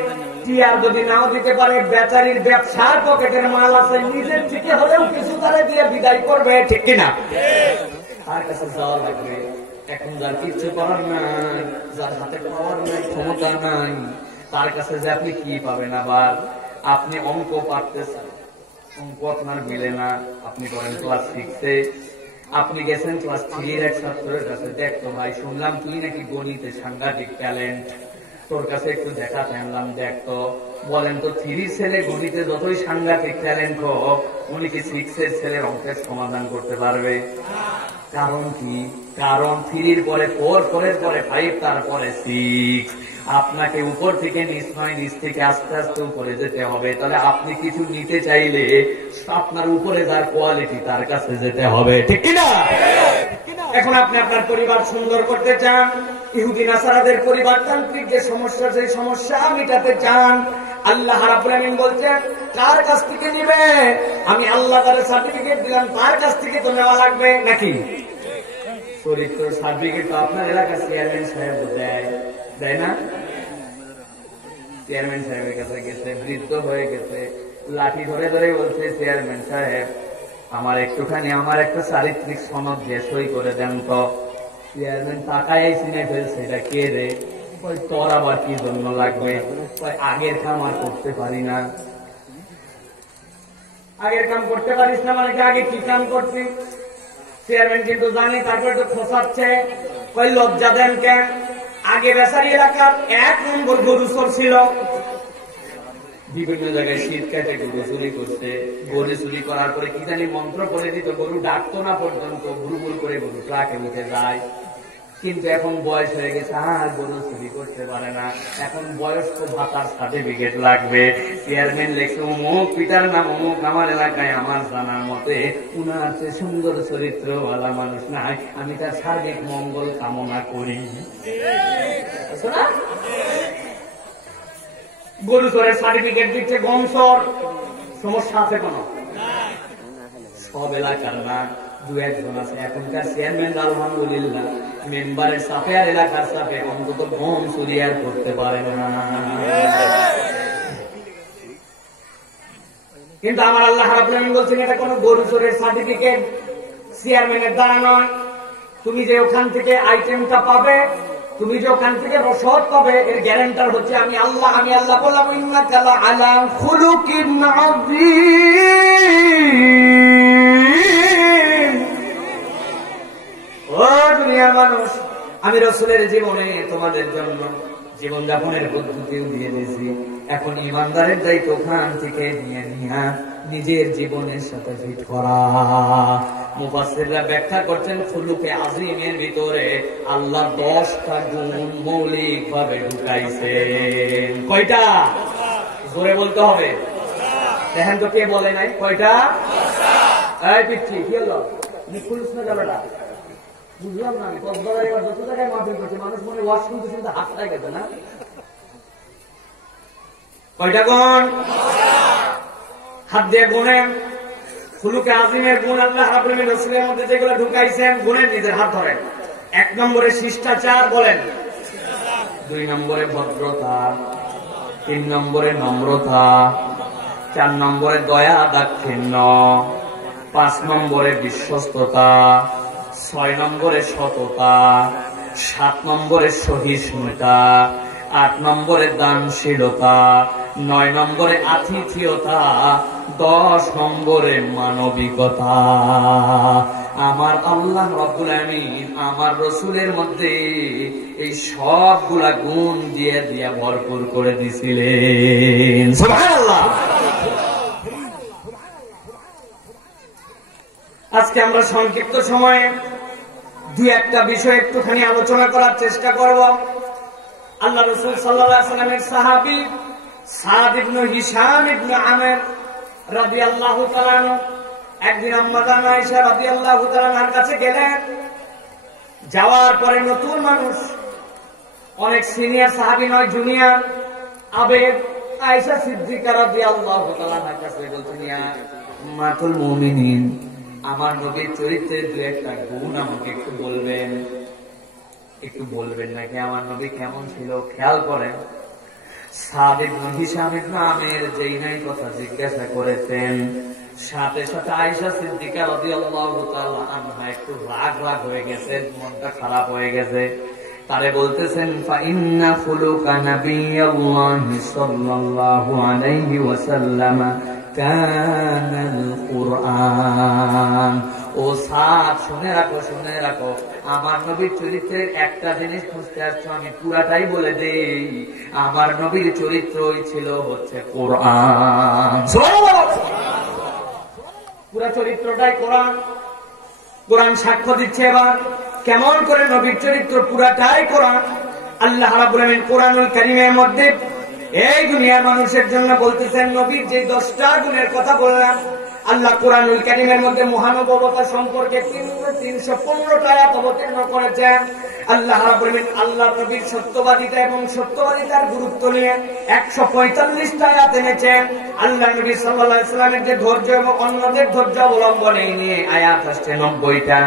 টিআর যদি নাও দিতে পারে, বেচারির ব্যবসার পকেটের মাল আছে, নিজের থেকে হলেও কিছু তারা দিয়ে বিদায় করবে, ঠিক কিনা? তার কাছে যাওয়া লাগবে। এখন যার কিচ্ছু করার নাই, যার হাতে পাওয়ার নাই, ক্ষমতা নাই, তার কাছে যে আপনি কি পাবেন? আবার আপনি অঙ্ক পারতেছেন, অঙ্ক আপনার মিলে না, আপনি করেন ক্লাস 6-এ, আপনি গেছেন ক্লাস 3-এর এক ছাত্রের কাছে, দেখতো ভাই শুনলাম তুই নাকি গণিতে সাংঘাতিক ট্যালেন্ট, তোর কাছে একটু দেখা পেলাম, দেখতো। বলেন তো 3 ছেলে গণিতে যতই সাংঘাতিক ট্যালেন্ট হোক, উনি কি 6-এর ছেলের অঙ্কের সমাধান করতে পারবে? কারণ কি? কারণ 3-র পরে 4, 4-এর পরে 5, তারপরে 6। আপনাকে উপর থেকে নিচ নয়, নিচ থেকে আস্তে আস্তে উপরে যেতে হবে। তাহলে আপনি কিছু নিতে চাইলে আপনার উপরে যার কোয়ালিটি, তার কাছে যেতে হবে, ঠিক কিনা? এখন আপনি আপনার পরিবার সুন্দর করতে চান, ইহুদি নাসারাদের পরিবারতান্ত্রিক যে সমস্যা, সেই সমস্যা মেটাতে চান, আল্লাহ রাব্বুল আমিন বলছেন কার কাছ থেকে নিবে? আমি আল্লাহ তার সার্টিফিকেট দিলাম, তার কাছ থেকে তো নেওয়া লাগবে নাকি? চরিত্র সার্টিফিকেট তো আপনার এলাকার চেয়ারম্যান সাহেব দেয়, দেয় না? চেয়ারম্যান সাহেবের কাছে গেছে, বৃদ্ধ হয়ে গেছে, লাঠি ধরে ধরে বলছে, চেয়ারম্যান সাহেব আমার একটুখানি আমার একটা চারিত্রিক সনদ দিয়ে সই করে দেন তো। চেয়ারম্যান তাকায় চিনে ফেলছে, এটা কে রে? তোর আবার কি জন্য লাগবে? আগের কাম আর করতে পারি না। আগের কাম করতে পারিস না মানে কি আগে কি কাম করছি? চেয়ারম্যান কিন্তু জানি, তারপরে তো খোঁচাচ্ছে, কই লজ্জা দেন কেন? আগে বেচারি এলাকার 1 নম্বর গরু চোর ছিল, বিভিন্ন জায়গায় শীত কাটে গরু চুরি করছে, গরু চুরি করার পরে কি জানি মন্ত্র করে দিত, গরু ডাকতো না পর্যন্ত, ভুল করে গরু ট্রাকে উঠে যায়। কিন্তু এখন বয়স হয়ে গেছে, আর গরু চুরি করতে পারে না, এখন বয়স্ক ভাতার সার্টিফিকেট লাগবে। চেয়ারম্যান লেখে অমুক, পিতার নাম অমুক, আমার এলাকায় আমার জানার মতে উনার চেয়ে সুন্দর চরিত্রওয়ালা মানুষ নাই, আমি তার সার্বিক মঙ্গল কামনা করি। গরু চোরের সার্টিফিকেট দিচ্ছে, গম চোর, সমস্যা আছে কোন? সব এলাকার না, 2-1 আছে। এখনকার চেয়ারম্যান আলহামদুলিল্লাহ মেম্বারের চাপে আর এলাকার চাপে অন্তত গম চুরি আর করতে পারে না। কিন্তু আমার আল্লাহ রাব্বুল আমিন বলছেন এটা কোন গরু চোরের সার্টিফিকেট চেয়ারম্যানের দ্বারা নয়। তুমি যে ওখান থেকে আইটেমটা পাবে, তুমি যে ওখান থেকে রসদ পাবে, এর গ্যারান্টার হচ্ছে আমি আল্লাহ। আমি আল্লাহ বললাম ইন্নাকা লাআলা খুলুকিন আযীম। ও দুনিয়ার মানুষ, আমি রাসূলের জীবনে তোমাদের জন্য জীবনযাপনের পদ্ধতিও দিয়ে দিয়েছি। এখন ইমানদারের দায়িত্ব ওখান থেকে নিয়ে নিয়ে নিজের জীবনের সাথে ফিট করা। মুফাসসিররা ব্যাখ্যা করছেন খুলুকে আযীমের ভিতরে আল্লাহ 10টা গুণ মৌলিক ভাবে ঢুকাইছেন। কয়টা? জোরে বলতে হবে। দেখেন তো কে বলে নাই কয়টা? এই পিচ্ছি কি হলো? মুখুলিস না যাবেটা, বুঝলাম না। আমি কক্সবাজারে এবার যত জায়গায় মাহফিল করছি, মানুষ মনে ওয়াশ শুনতে শুনতে হাতটাই গেছে না। কয়টা গুণ? হাত দিয়ে গুণেন। খুলুকে আযীমের গুণ আল্লাহ রাব্বুল আলামিন রাসূলের মধ্যে যেগুলো ঢুকাইছেন, গুণেন, নিজের হাত ধরেন। 1 নম্বরে শিষ্টাচার, বলেন। 2 নম্বরে ভদ্রতা, 3 নম্বরে নম্রতা, 4 নম্বরে দয়া দাক্ষিণ্য, 5 নম্বরে বিশ্বস্ততা, 6 নম্বরে সততা, 7 নম্বরে সহিষ্ণুতা, 8 নম্বরে দানশীলতা, 9 নম্বরে আতিথেয়তা, 10 নম্বরে মানবিকতা। আমার আল্লাহ রাব্বুল আমিন আমার রসুলের মধ্যে এই সবগুলা গুণ দিয়ে দিয়ে ভরপুর করে দিছিলেন। সুবহানাল্লাহ। আজকে আমরা সংক্ষিপ্ত সময়ে দুই একটা বিষয় একটুখানি আলোচনা করার চেষ্টা করব। আল্লাহ রাসূল সাল্লাল্লাহু আলাইহি ওয়াসাল্লামের সাহাবী সাদ ইবনে হিশাম ইবনে আমের রাদিয়াল্লাহু তাআলা আনহু একদিন আম্মা জান আয়েশা রাদিয়াল্লাহু তাআলা আনহার কাছে গেলেন। যাওয়ার পরে নতুন মানুষ, অনেক সিনিয়র সাহাবী নয়, জুনিয়র আবেগ আয়েশা সিদ্দিকা রাদিয়াল্লাহু তাআলা আনহার কাছে বলছেন, ইয়া উম্মাতুল মুমিনিন, আমার নবীর চরিত্রের দু একটা গুণ আমাকে একটু বলবেন, একটু বলবেন নাকি আমার নবী কেমন ছিল খেয়াল করেন। সাদ ইবনে হিশাম ইবনে আমের যেই নাই কথা জিজ্ঞাসা করেছেন, সাথে সাথে আয়েশা সিদ্দিকা রাদিয়াল্লাহু তাআলা আনহা একটু রাগ হয়ে গেছে, মনটা খারাপ হয়ে গেছে। তারে বলতেছেন, ফা ইন্না খুলুকা নাবিয়্যিল্লাহি সাল্লাল্লাহু আলাইহি ওয়াসাল্লাম কানাল কুরআন। ও সাদ, শুনে রাখো, শুনে রাখো, আমার নবীর চরিত্রের একটা জিনিস খুঁজতে আসছো, আমি পুরাটাই বলে দেই। আমার নবীর চরিত্রই ছিল হচ্ছে কোরআন। পুরা চরিত্রটাই কোরআন। কোরআন সাক্ষ্য দিচ্ছে এবার কেমন করে নবীর চরিত্র পুরাটাই কোরআন। আল্লাহ রাব্বুল আমিন কোরআনুল কারীমের মধ্যে এই দুনিয়ার মানুষের জন্য বলতেছেন, নবীর যে 10টা গুণের কথা বললাম, আল্লাহ কোরআনুল কারীমের মধ্যে মহানুভবতা সম্পর্কে 315টা আয়াত অবতীর্ণ করেছেন। আল্লাহ রাব্বুল আমিন আল্লাহ নবীর সত্যবাদিতা এবং সত্যবাদিতার গুরুত্ব নিয়ে 145টা আয়াত এনেছেন। আল্লাহ নবী সাল্লাল্লাহু আলাইহি ওয়াসাল্লামের যে ধৈর্য এবং অন্যদের ধৈর্য অবলম্বনে নিয়ে আয়াত আসছে 90টা,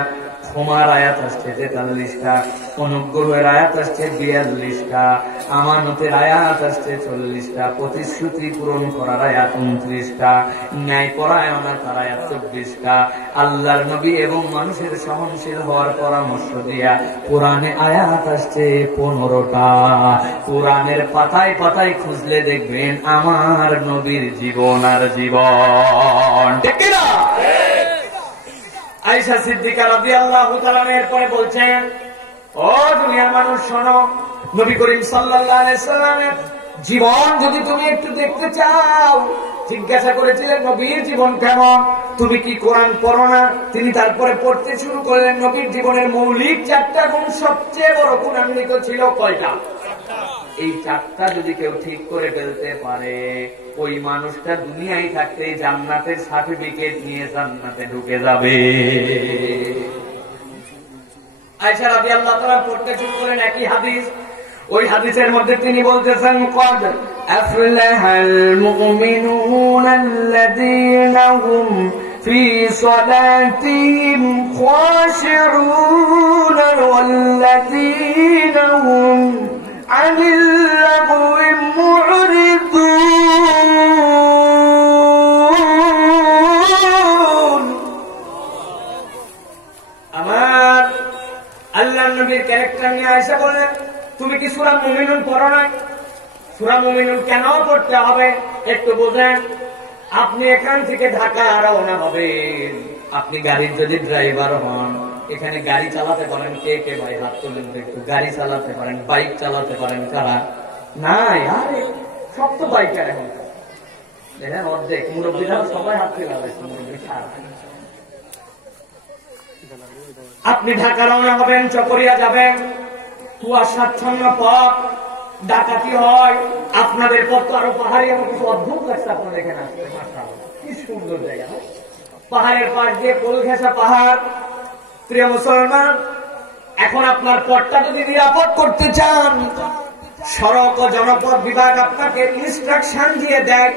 ক্ষমার আয়াত আসছে 43টা, অনুগ্রহের আয়াত আসছে 42টা, আমানতের আয়াত আসছে 40টা, প্রতিশ্রুতি পূরণ করার আয়াত 29টা, ন্যায় পরায়ণতার আয়াত 24টা, আল্লাহর নবী এবং মানুষের সহনশীল হওয়ার পরামর্শ দিয়া কোরআনে আয়াত আসছে 15টা। কোরআনের পাতায় পাতায় খুঁজলে দেখবেন আমার নবীর জীবন আর জীবন, ঠিক না? আয়েশা সিদ্দিকা রাদিয়াল্লাহু তাআলা এরপরে বলছেন, ও দুনিয়ার মানুষ শোনো, নবী করিম সাল্লাল্লাহু আলাইহি সাল্লামের জীবন যদি তুমি একটু দেখতে চাও। জিজ্ঞাসা করেছিলেন, নবীর জীবন কেমন? তুমি কি কোরআন পড়ো না? তিনি তারপরে পড়তে শুরু করলেন। নবীর জীবনের মৌলিক 4টা গুণ সবচেয়ে বড় গুণান্বিত ছিল। কয়টা? এই 4টা যদি কেউ ঠিক করে ফেলতে পারে, ওই মানুষটা দুনিয়ায় থাকতে জান্নাতের সার্টিফিকেট নিয়ে জান্নাতে ঢুকে যাবে। আয়েশা রাদিয়াল্লাহু তাআলা পড়তে শুরু করেন একই হাদিস। ওই হাদিসের মধ্যে তিনি বলতেছেন, কদ আফলাহাল মুমিনুনা আল্লাযীনা হুম ফি সালাতিহিম খাশিউন ওয়াল্লাযীনা হুম আনিল লাগwi মুরিদুন। আমার আল্লাহর নবীর ক্যারেক্টার নিয়ে আয়েশা বলেন, তুমি কি সূরা মুমিনুন পড়ো না? সূরা মুমিনুন কেন পড়তে হবে একটু বোঝেন। আপনি এখান থেকে ঢাকা রওনা হবেন, আপনি গাড়ির যদি ড্রাইভার হন, এখানে গাড়ি চালাতে পারেন কে কে ভাই? হাত তুলেন একটু। গাড়ি চালাতে পারেন, বাইক চালাতে পারেন কারা? নাই, আরে সব তো বাইকার এখন। দেখেন অর্ধেক মুরব্বীরা সবাই হাত তুলে মুরব্বী ছাড়া। আপনি ঢাকা রওনা হবেন, চকরিয়া যাবেন, কুয়াশাচ্ছন্ন পথ, ডাকাতি হয়। আপনাদের পথ তো আরো পাহাড়ি, আমার কিছু অদ্ভুত লাগছে আপনাদের এখানে আসতে। মাশাআল্লাহ, কি সুন্দর জায়গা। পাহাড়ের পাশ দিয়ে কোল ঘেঁষা পাহাড়। প্রিয় মুসলমান, এখন আপনার পথটা যদি নিরাপদ করতে চান, সড়ক ও জনপথ বিভাগ আপনাকে ইনস্ট্রাকশন দিয়ে দেয়।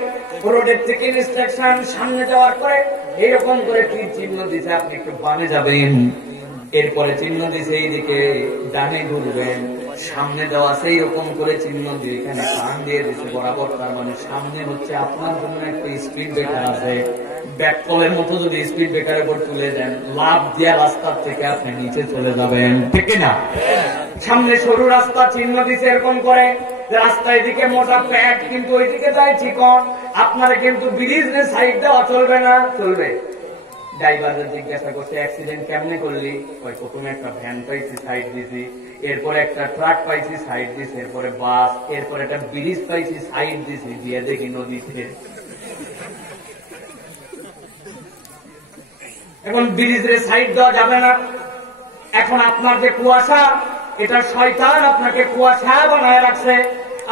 রোডের থেকে ইনস্ট্রাকশন, সামনে যাওয়ার পরে এরকম করে কি চিহ্ন দিছে, আপনি একটু বামে যাবেন, এরপরে চিহ্ন দিছে এইদিকে ডানে ঘুরবেন, সামনে দেওয়া সেই রকম করে চিহ্ন দিয়ে এখানে টান দিয়ে দিচ্ছে বরাবর। তার মানে সামনে হচ্ছে আপনার জন্য একটা স্পিড ব্রেকার আছে। ব্যাককলের মতো যদি স্পিড ব্রেকারের উপর তুলে দেন, লাফ দিয়া রাস্তার থেকে আপনি নিচে চলে যাবেন, ঠিক না? সামনে সরু রাস্তা, চিহ্ন দিচ্ছে এরকম করে। রাস্তা এদিকে মোটা প্যাট, কিন্তু ওইদিকে যায় চিকন। আপনারা কিন্তু ব্রিজ সাইড দেওয়া চলবে না। চলবে? ড্রাইভারদের জিজ্ঞাসা করছে অ্যাক্সিডেন্ট কেমনে করলি? ওই প্রথমে একটা ভ্যান পাইছি, সাইড দিছি, এরপরে একটা ট্রাক পাইছি, সাইড দিছি, এরপরে বাস, এরপরে একটা ব্রিজ পাইছি, সাইড দিছি, দিয়ে দেখি নদীতে। এখন ব্রিজের সাইড দেওয়া যাবে না। এখন আপনার যে কুয়াশা, এটা শয়তান আপনাকে কুয়াশা বানায় রাখছে।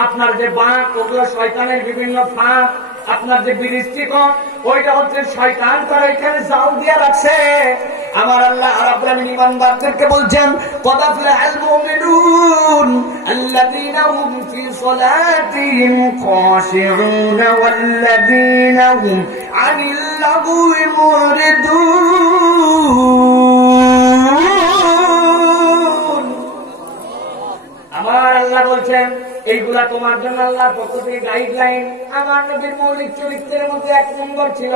আপনার যে বাঁক, ওগুলো শয়তানের বিভিন্ন ফাঁক। আপনার যে বিরিষ্টিকণ, ওইটা হচ্ছে শয়তান তারা এখানে জাল দিয়ে রাখছে। আমার আল্লাহ রাব্বুল আলামিন ঈমানদারদেরকে বলছেন, ক্বাদ আফলাহাল মুমিনুন আল্লাযীনা হুম ফী সালাতিহিম খাশিউন ওয়াল্লাযীনা হুম আনিল লাগwi মুরিদুন। আমার আল্লাহ বলছেন এইগুলা তোমার জন্য আল্লাহর পক্ষ থেকে গাইডলাইন। আমার নবীর মৌলিক চরিত্রের মধ্যে 1 নম্বর ছিল,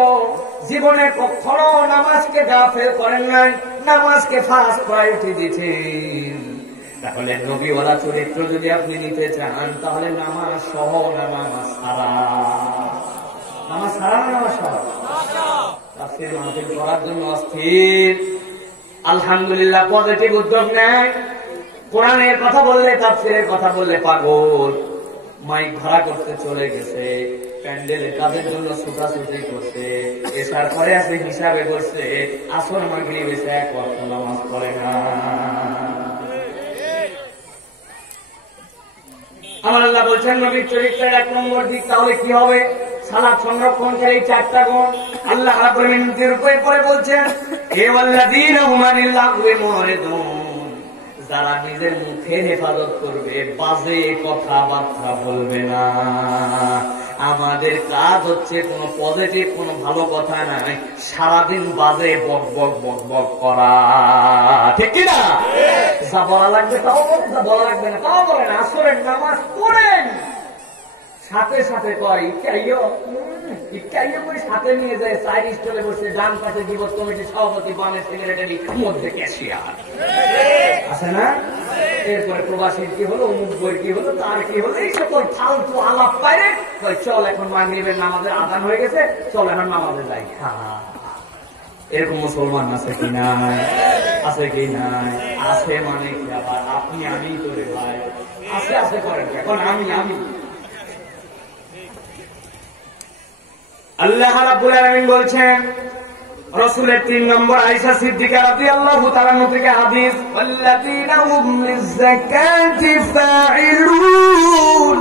জীবনে কখনো নামাজকে গাফেল করেন নাই, নামাজকে ফার্স্ট প্রায়োরিটি দিয়েছেন। তাহলে নবীওয়ালা চরিত্র যদি আপনি নিতে চান, তাহলে নামাজ সহ নামাজ সারা, নামাজ সারা নামাজ সহ। তাফসীর মাহফিল করার জন্য অস্থির। আলহামদুলিল্লাহ পজিটিভ উদ্যোগ নেয়। কোরআনের কথা বললে, তাফসীরের কথা বললে পাগল। মাইক ভাড়া করতে চলে গেছে, প্যান্ডেলের কাজের জন্য ছুটাছুটি করছে, এসার পরে আছে হিসাবে করছে, আসর মাগরিব এসে 1 ওয়াক্ত নামাজ পড়ে না। আমার আল্লাহ বলছেন নবীর চরিত্রের 1 নম্বর দিক তাহলে কি হবে? সালাত সংরক্ষণের এই 4টা গুণ আল্লাহ রাব্বুল আলামিনের উপরে পরে বলছেন, হে ওয়াল্লাযীনা হুম আনিল লাগwi মুরিদুন, যারা নিজের মুখে হেফাজত করবে, বাজে কথাবার্তা বলবে না। আমাদের কাজ হচ্ছে কোন পজিটিভ, কোন ভালো কথা নাই, সারাদিন বাজে বক বক বক বক করা, ঠিক কিনা? যা বলা লাগবে তাও বলেন, যা বলা লাগবে না তাও বলেন। আসরের নামাজ পড়েন, সাথে সাথে কয় ইকাইও করে সাথে নিয়ে যায়, 4 স্টলে বসে, ডান পাশে দিবস কমিটির সভাপতি, বামে সেক্রেটারি, মধ্যে ক্যাশিয়ার আছে না? এরপরে প্রবাসীর কি হলো, অমুক বই কি হলো, তার কি হলো, এই সকল ফালতু আলাপ পাইরে চল এখন মাগরিবের নামাজের আযান হয়ে গেছে, চল এখন নামাজে যাই। এরকম মুসলমান আছে কি নাই? আছে কি নাই? আছে মানে কি? আবার আপনি আমি করে ভাই আছে আছে করেন, এখন আমি আমি। আল্লাহ রাব্বুল আলামিন বলছেন, রাসূলের 3 নম্বর আয়েশা সিদ্দিকা রাদিয়াল্লাহু তাআলা থেকে হাদিস, ওয়াল্লাযীনা হুম লিয-যাকাতি ফাঈলুন,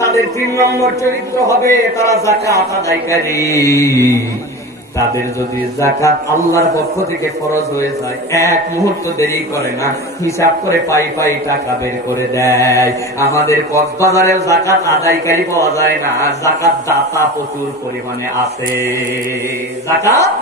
তাদের 3 নম্বর চরিত্র হবে তারা যাকাত আদায়কারী। তাদের যদি যাকাত আল্লাহর পক্ষ থেকে ফরজ হয়ে যায়, 1 মুহূর্ত দেরি করে না, হিসাব করে পাই পাই টাকা বের করে দেয়। আমাদের কক্সবাজারেও যাকাত আদায়কারী পাওয়া যায় না, যাকাত দাতা প্রচুর পরিমাণে আছে। যাকাত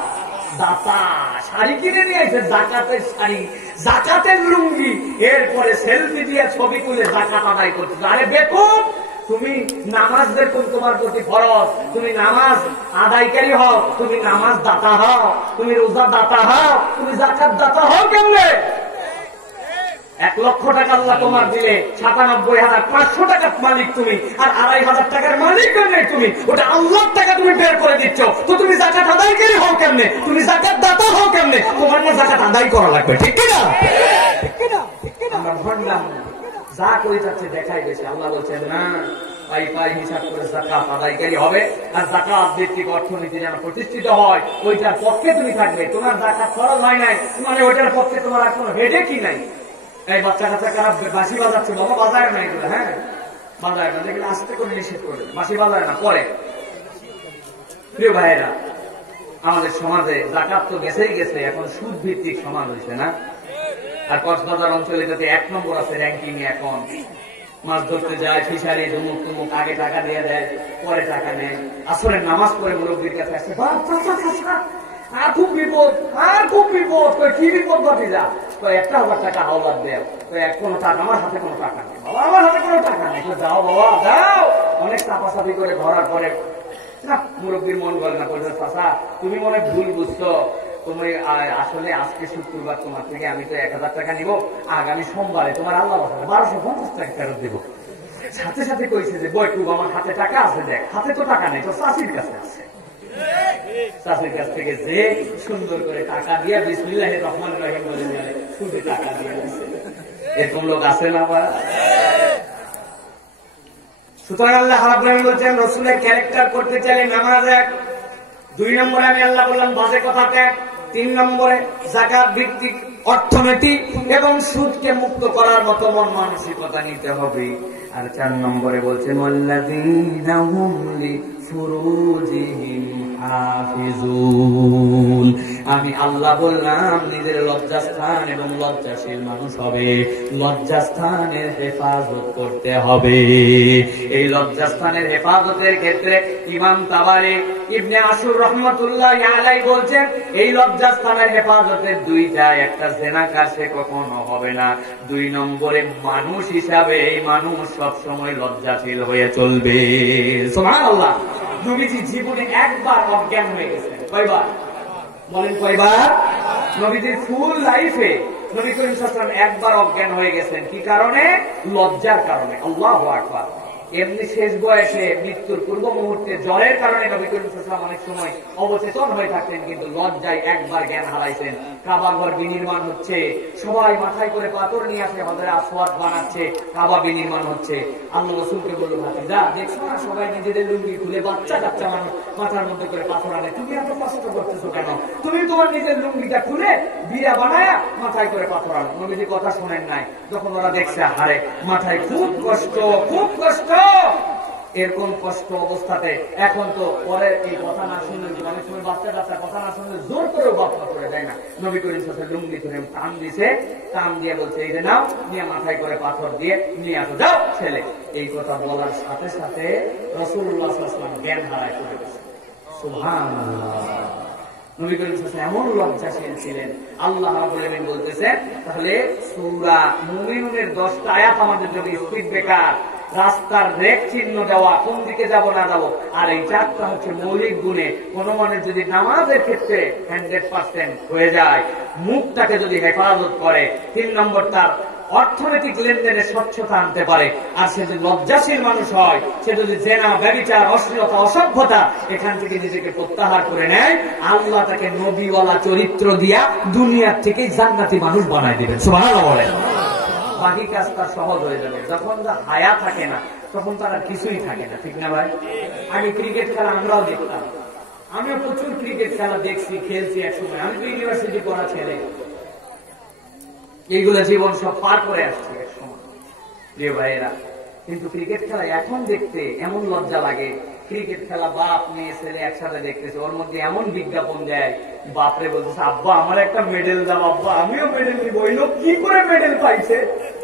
দাতা শাড়ি কিনে নিয়ে আসে, যাকাতের শাড়ি, যাকাতের লুঙ্গি, এরপরে সেলফি দিয়ে ছবি তুলে যাকাত আদায় করতে। আরে বেকুব, তুমি নামাজ দেখুন তোমার প্রতি ফরজ, তুমি নামাজ আদায়কারী হও, তুমি নামাজ দাতা হও, তুমি রোজা দাতা হও, তুমি যাকাত দাতা হও কেমনে? 1 লক্ষ টাকা আল্লাহ তোমার দিলে, ৯৭,৫০০ টাকার মালিক তুমি, আর ২৫০০ টাকার মালিক কেমনে তুমি? ওটা আল্লাহর টাকা তুমি বের করে দিচ্ছ, তো তুমি যাকাত আদায়কারী হও কেমনে? তুমি যাকাত দাতা হও কেমনে? তোমার না যাকাত আদায় করা লাগবে, ঠিক কিনা? আমরা ভাবলাম যা করে যাচ্ছে দেখাই বেশি। আল্লাহ বলছেন না, পাই পাই হিসাব করে যাকাত আদায়কারী হবে, আর যাকাত ভিত্তিক অর্থনীতি যেন প্রতিষ্ঠিত হয়, ওইটার পক্ষে তুমি থাকবে। তোমার যাকাত ফরজ হয় নাই মানে ওইটার পক্ষে তোমার আর কোনো হেডেকই নাই। এই বাচ্চা কাচ্চা কারা বাঁশি বাজাচ্ছে, বাবা বাজায় না এগুলো, হ্যাঁ বাজায় না, দেখলে আস্তে করে নিষেধ করে, বাঁশি বাজায় না পরে। প্রিয় ভাইয়েরা, আমাদের সমাজে যাকাত তো গেছেই গেছে, এখন সুদ ভিত্তিক সমাজ হয়েছে না? আর কক্সবাজার অঞ্চলে যাতে 1 নম্বর আছে র্যাঙ্কিং এ। এখন মাছ ধরতে যায়, ফিশারি ধুমুক তুমুক, আগে টাকা দিয়ে দেয়, পরে টাকা নেয়। আসরের নামাজ পড়ে মুরব্বীর কাছে আসছে, আর খুব বিপদ, আর খুব বিপদ। কি বিপদ ঘটে? যা 1,000 টাকা হাওলাত দেয়, কোনো টাকা আমার হাতে কোনো টাকা নেই, বাবা আমার হাতে কোনো টাকা নেই। যাও বাবা যাও, অনেক চাপাচাপি করে ধরার পরে না, মুরব্বীর মন গল না, বলছে চাচা তুমি মনে ভুল বুঝছো, তুমি আসলে আজকে শুক্রবার তোমার থেকে আমি তো 1,000 টাকা নিব, আগামী সোমবারে তোমার আল্লাহ 1250 টাকা ফেরত দেবো। সাথে সাথে কইছে যে বৈঠুক আমার হাতে টাকা আছে, দেখ হাতে তো টাকা নেই, তো চাষির কাছে আছে। চাষের কাছ থেকে যে সুন্দর করে টাকা দিয়ে বিসমিল্লাহির রহমানির রহিম বলে শুধু টাকা দিয়ে দিচ্ছে, এরকম লোক আছে না? সুতরাং আল্লাহ রাব্বুল আলামিন বলছেন রাসূলের ক্যারেক্টার করতে চাইলে নামাজ এক, 2 নম্বরে আমি আল্লাহ বললাম বাজে কথা ত্যাগ, 3 নম্বরে যাকাত ভিত্তিক অর্থনীতি এবং সুদকে মুক্ত করার মতো মন মানসিকতা নিতে হবে, আর 4 নম্বরে বলছেন ওয়াল্লাযীনা হুম লিফুরুজিহিম হাফিজুন। আমি আল্লাহ বললাম নিজের লজ্জাস্থান এবং লজ্জাশীল মানুষ হবে, লজ্জাস্থানের হেফাজত করতে হবে। এই লজ্জাস্থানের হেফাজতের ক্ষেত্রে ইমাম তাবারি ইবনে আশুর রাহমাতুল্লাহ আলাইহি বলছেন এই লজ্জাস্থানের হেফাজতের 2টা, একটা জেনাকার সে কখনো হবে না, 2 নম্বরে মানুষ হিসাবে এই মানুষ সব সময় লজ্জাশীল হয়ে চলবে। সুবহানাল্লাহ। নবীজি জীবনে একবার অজ্ঞান হয়ে গেছেন, কয়বার বলেন? কয়বার? নবীজির ফুল লাইফে নবী করিম সাল্লাল্লাহু আলাইহি ওয়াসাল্লাম একবার অজ্ঞান হয়ে গেছেন। কি কারণে? লজ্জার কারণে। আল্লাহু আকবার। এমনি শেষ বয়সে মৃত্যুর পূর্ব মুহূর্তে জ্বরের কারণে নবী করিম সাল্লাল্লাহু আলাইহি ওয়াসাল্লাম অনেক সময় অবচেতন হয়ে থাকতেন, কিন্তু লজ্জায় একবার জ্ঞান হারাইছেন। কাবা ঘর বিনির্মাণ হচ্ছে, সবাই মাথায় করে পাথর নিয়ে আসে, হযরত আসওয়াদ বানাচ্ছে, কাবা বিনির্মাণ হচ্ছে। আল্লাহ রাসূলকে বলল, ভাতিজা দেখছো না সবাই নিজেদের লুঙ্গি খুলে বাচ্চা কাচ্চা মানুষ মাথার মধ্যে করে পাথর আনে, তুমি এত কষ্ট করতেছো কেন? তুমি তোমার নিজের লুঙ্গিটা খুলে বিয়া বানায়া মাথায় করে পাথর আনো। নবীজি কথা শোনেন নাই। যখন ওরা দেখছে হারে মাথায় খুব কষ্ট, খুব কষ্ট, এরকম কষ্ট অবস্থাতে এখন তো পরে এই কথা না শুনলে, অনেক সময় বাচ্চা কাচ্চা কথা না শুনলে জোর করেও বাপ্পা করে দেয় না। নবী করিম সাল্লাল্লাহু আলাইহি ওয়াসাল্লাম লুঙ্গি করে টান দিছে, টান দিয়ে বলছে এই যে নাও, নিয়ে মাথায় করে পাথর দিয়ে নিয়ে আসো, যাও ছেলে। এই কথা বলার সাথে সাথে রাসূলুল্লাহ সাল্লাল্লাহু আলাইহি ওয়াসাল্লাম জ্ঞান হারায় চলে গেছে। সুবহানাল্লাহ। নবী করিম সাল্লাল্লাহু আলাইহি ওয়াসাল্লাম এমন লজ্জাশীল ছিলেন। আল্লাহ রাব্বুল আলামিন বলতেছেন, তাহলে সূরা মুমিনুনের 10টা আয়াত আমাদের জন্য স্পিড ব্রেকার, রাস্তার রেক চিহ্ন দেওয়া, কোন দিকে যাব না যাব। আর এই 4টা হচ্ছে মৌলিক গুণে কোন মানুষ যদি নামাজের ক্ষেত্রে 100% হয়ে যায়, মুখটাকে যদি হেফাজত করে, 3 নম্বর তার অর্থনৈতিক লেনদেনে স্বচ্ছতা আনতে পারে, আর সে যদি লজ্জাশীল মানুষ হয়, সে যদি জেনা, ব্যভিচার, অশ্লীলতা, অসভ্যতা এখান থেকে নিজেকে প্রত্যাহার করে নেয়, আল্লাহ তাকে নবীওয়ালা চরিত্র দিয়া দুনিয়ার থেকে জান্নাতি মানুষ বানায় দিবেন। সুবহানাল্লাহ বলেন। বাকি কাজ তার সহজ হয়ে যাবে। যখন তার হায়া থাকে না তখন তার আর কিছুই থাকে না, ঠিক না ভাই? আগে ক্রিকেট খেলা আমরাও দেখতাম, আমিও প্রচুর ক্রিকেট খেলা দেখছি, খেলছি একসময়। আমি তো ইউনিভার্সিটি পড়া ছেলে, এইগুলো জীবন সব পার করে আসছি এক সময়, প্রিয় ভাইয়েরা। কিন্তু ক্রিকেট খেলা এখন দেখতে এমন লজ্জা লাগে। ক্রিকেট খেলা বাপ মেয়ে ছেলে একসাথে দেখতেছে, ওর মধ্যে এমন বিজ্ঞাপন দেয়, বাপরে বলতেছে আব্বা আমার একটা মেডেল দাও, আব্বা আমিও মেডেল নিব। ওই লোক কি করে মেডেল পাইছে?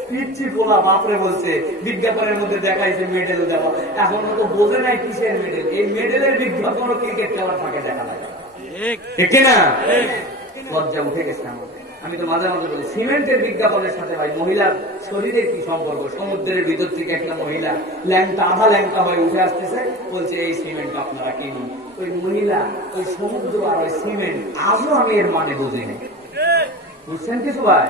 পিচ্ছি পোলা বাপরে বলছে, বিজ্ঞাপনের মধ্যে দেখাইছে মেডেল দেওয়া। এখনো তো বোঝে নাই কিসের মেডেল। এই মেডেলের বিজ্ঞাপনও ক্রিকেট খেলার ফাঁকে দেখা যায়, ঠিক না? লজ্জা উঠে গেছে আমাদের। আমি তো মাঝে মাঝে বলি, সিমেন্টের বিজ্ঞাপনের সাথে ভাই মহিলার শরীরের কি সম্পর্ক? সমুদ্রের ভিতর থেকে একটা মহিলা ল্যাংটা, আধা ল্যাংটা হয়ে উঠে আসতেছে, বলছে এই সিমেন্ট আপনারা কিনুন। ওই মহিলা, ওই সমুদ্র আর ওই সিমেন্ট, আজও আমি এর মানে বুঝিনি। বুঝছেন কিছু ভাই?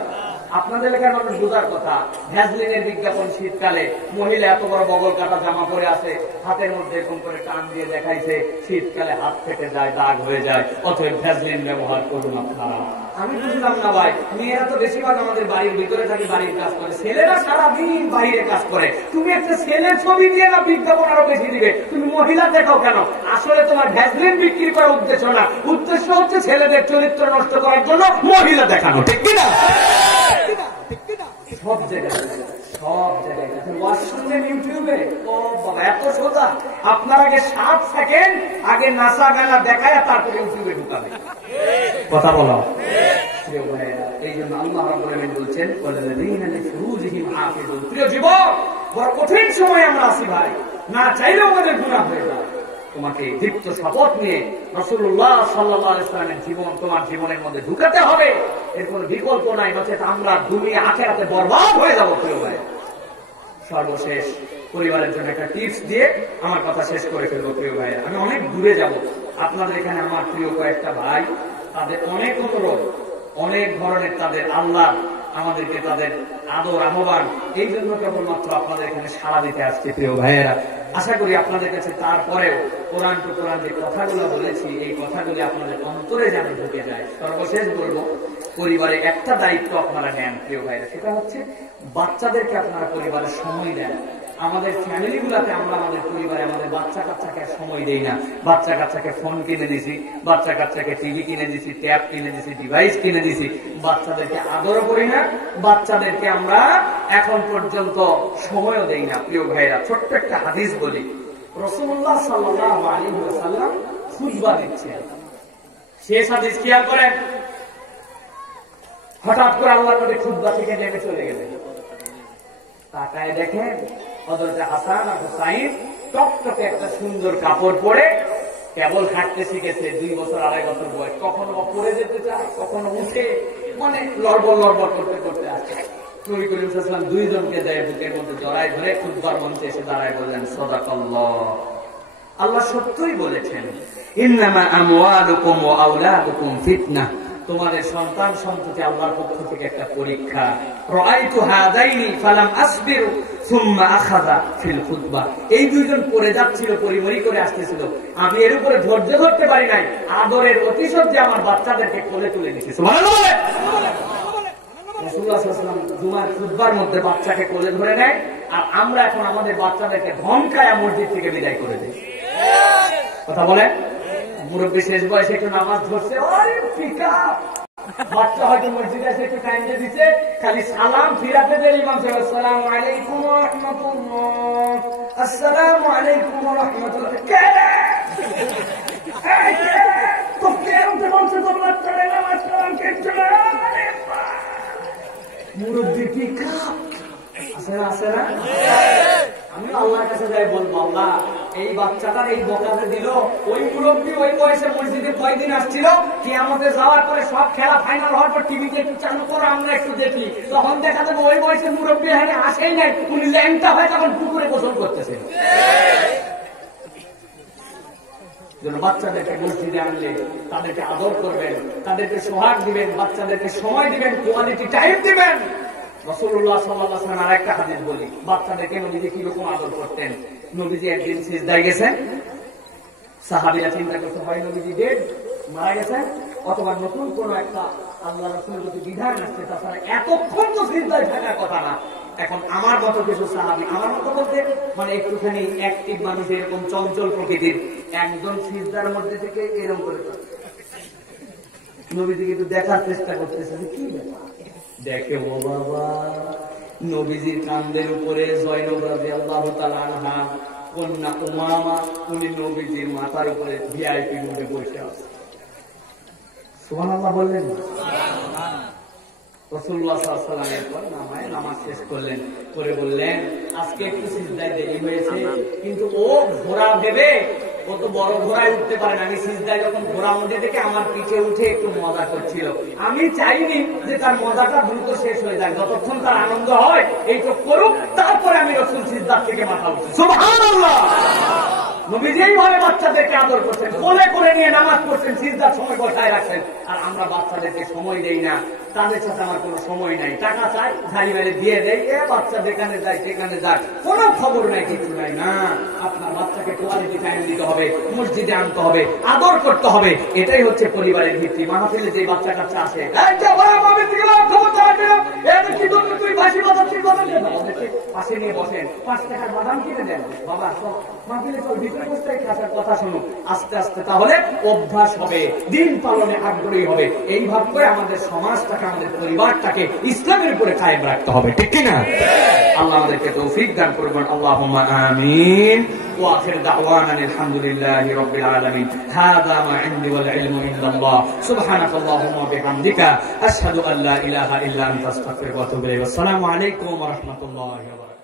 আপনাদের এলাকার মানুষ বোঝার কথা। ভ্যাসলিনের বিজ্ঞাপন, শীতকালে মহিলা এত বড় বগল কাটা জামা পরে আছে, হাতের মধ্যে এরকম করে টান দিয়ে দেখাইছে, শীতকালে হাত ফেটে যায়, দাগ হয়ে যায়, অতএব ভ্যাসলিন ব্যবহার করুন আপনারা। আমি বুঝলাম না ভাই, মেয়েরা তো বেশিরভাগ আমাদের বাড়ির ভিতরে থাকে, বাড়ির কাজ করে, ছেলেরা সারাদিন বাইরে কাজ করে। তুমি একটা ছেলের ছবি দিয়ে না বিজ্ঞাপন আরো বেশি দিবে, তুমি মহিলা দেখাও কেন? আসলে তোমার ভ্যাসলিন বিক্রি করার উদ্দেশ্য না, উদ্দেশ্য হচ্ছে ছেলেদের চরিত্র নষ্ট করার জন্য মহিলা দেখানো, ঠিক কিনা? সব জায়গায়, সব জায়গায় ওয়াশরুমের ইউটিউবে ও বাবা এত সোজা। আপনার আগে 7 সেকেন্ড আগে নাসা গানা দেখায়, তারপরে ইউটিউবে ঢুকাবে। কথা বলো। এই জন্য আল্লাহ রাব্বুল আলামিন বলছেন, ওয়াল্লাযীনা লিফুরুজিহিম হাফিজুন। প্রিয় যুবক, বড় কঠিন সময় আমরা আছি ভাই, না চাইলেও আমাদের গুনাহ হয়ে যায়। তোমাকে দীপ্ত শপথ নিয়ে রাসূলুল্লাহ সাল্লাল্লাহু আলাইহি ওয়াসাল্লামের জীবন তোমার জীবনের মধ্যে ঢুকাতে হবে, এর কোনো বিকল্প নাই, নচেত আমরা দুনিয়া আখিরাতে বরবাদ হয়ে যাব। প্রিয় ভাই, সর্বশেষ পরিবারের জন্য একটা টিপস দিয়ে আমার কথা শেষ করে ফেলবো। প্রিয় ভাই, আমি অনেক দূরে যাব, আপনাদের এখানে আমার প্রিয় কয়েকটা ভাই, তাদের অনেক অনুরোধ, অনেক ধরনের তাদের আল্লাহ আমাদেরকে তাদের আদর আহ্বান, এই জন্য কেবলমাত্র আপনাদের এখানে সাড়া দিতে আসছে। প্রিয় ভাইয়েরা, আশা করি আপনাদের কাছে তারপরেও কোরআন টু কোরআন যে কথাগুলো বলেছি এই কথাগুলি আপনাদের অন্তরে যেন ঢুকে যায়। সর্বশেষ বলবো, পরিবারে একটা দায়িত্ব আপনারা নেন প্রিয় ভাইরা, সেটা হচ্ছে বাচ্চাদেরকে আপনারা পরিবারে সময় দেন। আমাদের ফ্যামিলি গুলাতে আমরা আমাদের পরিবারে আমাদের বাচ্চা কাচ্চাকে সময় দেই না। বাচ্চা কাচ্চাকে ফোন কিনে দিছি, বাচ্চা কাচ্চাকে টিভি কিনে দিছি, ট্যাব কিনে দিছি, ডিভাইস কিনে দিছি, বাচ্চাদেরকে আদরও করি না, বাচ্চাদেরকে আমরা এখন পর্যন্ত সময়ও দেই না। প্রিয় ভাইরা, ছোট্ট একটা হাদিস বলি। রাসূলুল্লাহ সাল্লাল্লাহু আলাইহি ওয়াসাল্লাম খুতবা দিচ্ছেন, শেষ হাদিস খেয়াল করেন। হঠাৎ করে আল্লাহর নবী খুতবা থেকে নেমে চলে গেলেন। তাকায় দেখেন হযরত হাসান আর হুসাইন টকটকে একটা সুন্দর কাপড় পরে কেবল হাঁটতে শিখেছে, 2 বছর 2.5 বছর বয়স, কখনো পরে যেতে চায়, কখনো উঠে, মানে লড়বড় লড়বড় করতে করতে আসে। নবী করিম সাল্লাল্লাহু আলাইহি ওয়াসাল্লাম 2 জনকে দেয় বুকের মধ্যে জড়ায় ধরে খুতবার মঞ্চে এসে দাঁড়ায় বললেন, সাদাকাল্লাহ, আল্লাহ সত্যই বলেছেন, ইন্নামা আমওয়ালুকুম ওয়া আওলাদুকুম ফিতনাহ, তোমাদের সন্তান সন্ততি আল্লাহর পক্ষ থেকে একটা পরীক্ষা। রাআইতু হাদাইনি ফালাম আসবিরু সুম্মা আখাযা ফিল খুতবা, এই 2 জন পড়ে যাচ্ছিল, পরিমরি করে আসতেছিল, আমি এর উপরে ধৈর্য ধরতে পারি নাই, আদরের অতিশয্যে আমার বাচ্চাদেরকে কোলে তুলে নিয়েছি। সুবহানাল্লাহ। রাসূলুল্লাহ সাল্লাল্লাহু আলাইহি ওয়াসাল্লাম জুমার খুতবার মধ্যে বাচ্চাকে কোলে ধরে নেয়, আর আমরা এখন আমাদের বাচ্চাদেরকে ধমকায়া মসজিদ থেকে বিদায় করে দিই। কথা বলে মুরব্বী শেষ বয়সে একটু নামাজ ধরছে, আরে পিকা বাচ্চা হয়তো মসজিদে এসে একটু টাইম দিয়ে দিচ্ছে, খালি সালাম ফিরাতে দেয় ইমাম সাহেব, আসসালামু আলাইকুম ওয়া রাহমাতুল্লাহ, আসসালামু আলাইকুম ওয়া রাহমাতুল্লাহ, কে এই কে তো কে উঠে বলছে তোমরা চলে নামাজ কালাম কে চলে, আরে মুরব্বী পিকা আছে না, আছে না? আমি আল্লাহর কাছে যাই বলবো, আল্লাহ এই বাচ্চাটার এই বকাতে দিল, ওই মুরব্বী ওই বয়সে মসজিদে কয়দিন আসছিল, কিয়ামতে যাওয়ার পরে সব খেলা ফাইনাল হওয়ার পর টিভিতে একটু চালু করো, আমরা একটু দেখি, তখন দেখা যাবে ওই বয়সে মুরব্বী এখানে আসেই নাই, উনি ল্যাংটা হয় তখন পুকুরে গোসল করতেছে। বাচ্চাদেরকে মসজিদে আনলে তাদেরকে আদর করবেন, তাদেরকে সোহাগ দিবেন, বাচ্চাদেরকে সময় দিবেন, কোয়ালিটি টাইম দিবেন। রাসূলুল্লাহ সাল্লাল্লাহু আলাইহি ওয়াসাল্লাম আরেকটা হাদিস বলি, বাচ্চাদেরকে নবীজি কিরকম আদর করতেন। নবীজি একদিন সিজদায় গেছেন, সাহাবীরা চিন্তা করতে হয় নবীজি ডেড, মারা গেছেন, অথবা নতুন কোন একটা আল্লাহ রাসূলের প্রতি বিধান আসছে, তাছাড়া এতক্ষণ তো সিজদায় থাকার কথা না। এখন আমার মতো কিছু সাহাবী, আমার মতো বলতে মানে একটুখানি অ্যাক্টিভ মানুষ, এরকম চঞ্চল প্রকৃতির, একজন সিজদার মধ্যে থেকে এরকম করে নবীজি কিন্তু দেখার চেষ্টা করতেছে কি ব্যাপার। দেখে ও বাবা, নবীজির কান্দের উপরে জয়নব রাদিয়াল্লাহু তাআলা আনহা কন্যা উমামা, উনি নবীজির মাথার উপরে ভিআইপি মোডে বসে আছে। সুবহানাল্লাহ বললেন। রাসূলুল্লাহ সাল্লাল্লাহু আলাইহি ওয়াসাল্লাম নামাজ শেষ করলেন, করে বললেন, আজকে একটু সিজদায় দেরি হয়েছে, কিন্তু ও ঘোড়া দেবে, ও তো বড় ঘোড়ায় উঠতে পারে না। আমি সিজদায় যখন ঘোড়া মধ্যে থেকে আমার পিঠে উঠে একটু মজা করছিল, আমি চাইনি যে তার মজাটা দ্রুত শেষ হয়ে যায়, যতক্ষণ তার আনন্দ হয় এইটুক করুক, তারপরে আমি রাসূল সিজদার থেকে মাথা উঠছি। সুবহানাল্লাহ। নবীজি এইভাবে বাচ্চাদেরকে আদর করছেন, কোলে করে নিয়ে নামাজ পড়ছেন, সিজদার সময় বসায় রাখছেন। আর আমরা বাচ্চাদেরকে সময় দেই না, তাদের সাথে আমার কোনো সময় নাই, টাকা চাই ঝাড়ি মেরে দিয়ে দেয়, এ বাচ্চা যেখানে যায় সেখানে যায়, কোনো খবর নাই, কিছু নাই। না, আপনার বাচ্চাকে কোয়ালিটি টাইম দিতে হবে, মসজিদে আনতে হবে, আদর করতে হবে, এটাই হচ্ছে পরিবারের ভিত্তি। মাহফিলে যে বাচ্চা কাচ্চা আসে, পাশে নিয়ে বসেন, 5 টাকার বাদাম কিনে দেন, বাবা সব মাহফিলে চল, ভিতরে বসতে খাসার কথা শুনুন, আস্তে আস্তে তাহলে অভ্যাস হবে, দিন পালনে আগ্রহী হবে। এইভাবে করে আমাদের সমাজটাকে, আমাদের পরিবারটাকে ইসলামের উপরে কায়েম রাখতে হবে, ঠিক কিনা? আল্লাহ আমাদেরকে তৌফিক দান করবেন। আল্লাহুম্মা আমিন। ওয়া আখির দাওয়ানা আলহামদুলিল্লাহি রাব্বিল আলামিন। হাযা মা ইনদি ওয়াল ইলমু ইনদাল্লাহ। সুবহানাকাল্লাহুম্মা ওয়া বিহামদিকা আশহাদু আল্লা ইলাহা ইল্লা আনতা আস্তাগফিরুকা ওয়া আতুবু ইলাইক। আসসালামু আলাইকুম ওয়া রাহমাতুল্লাহি ওয়া বারাকাতুহু।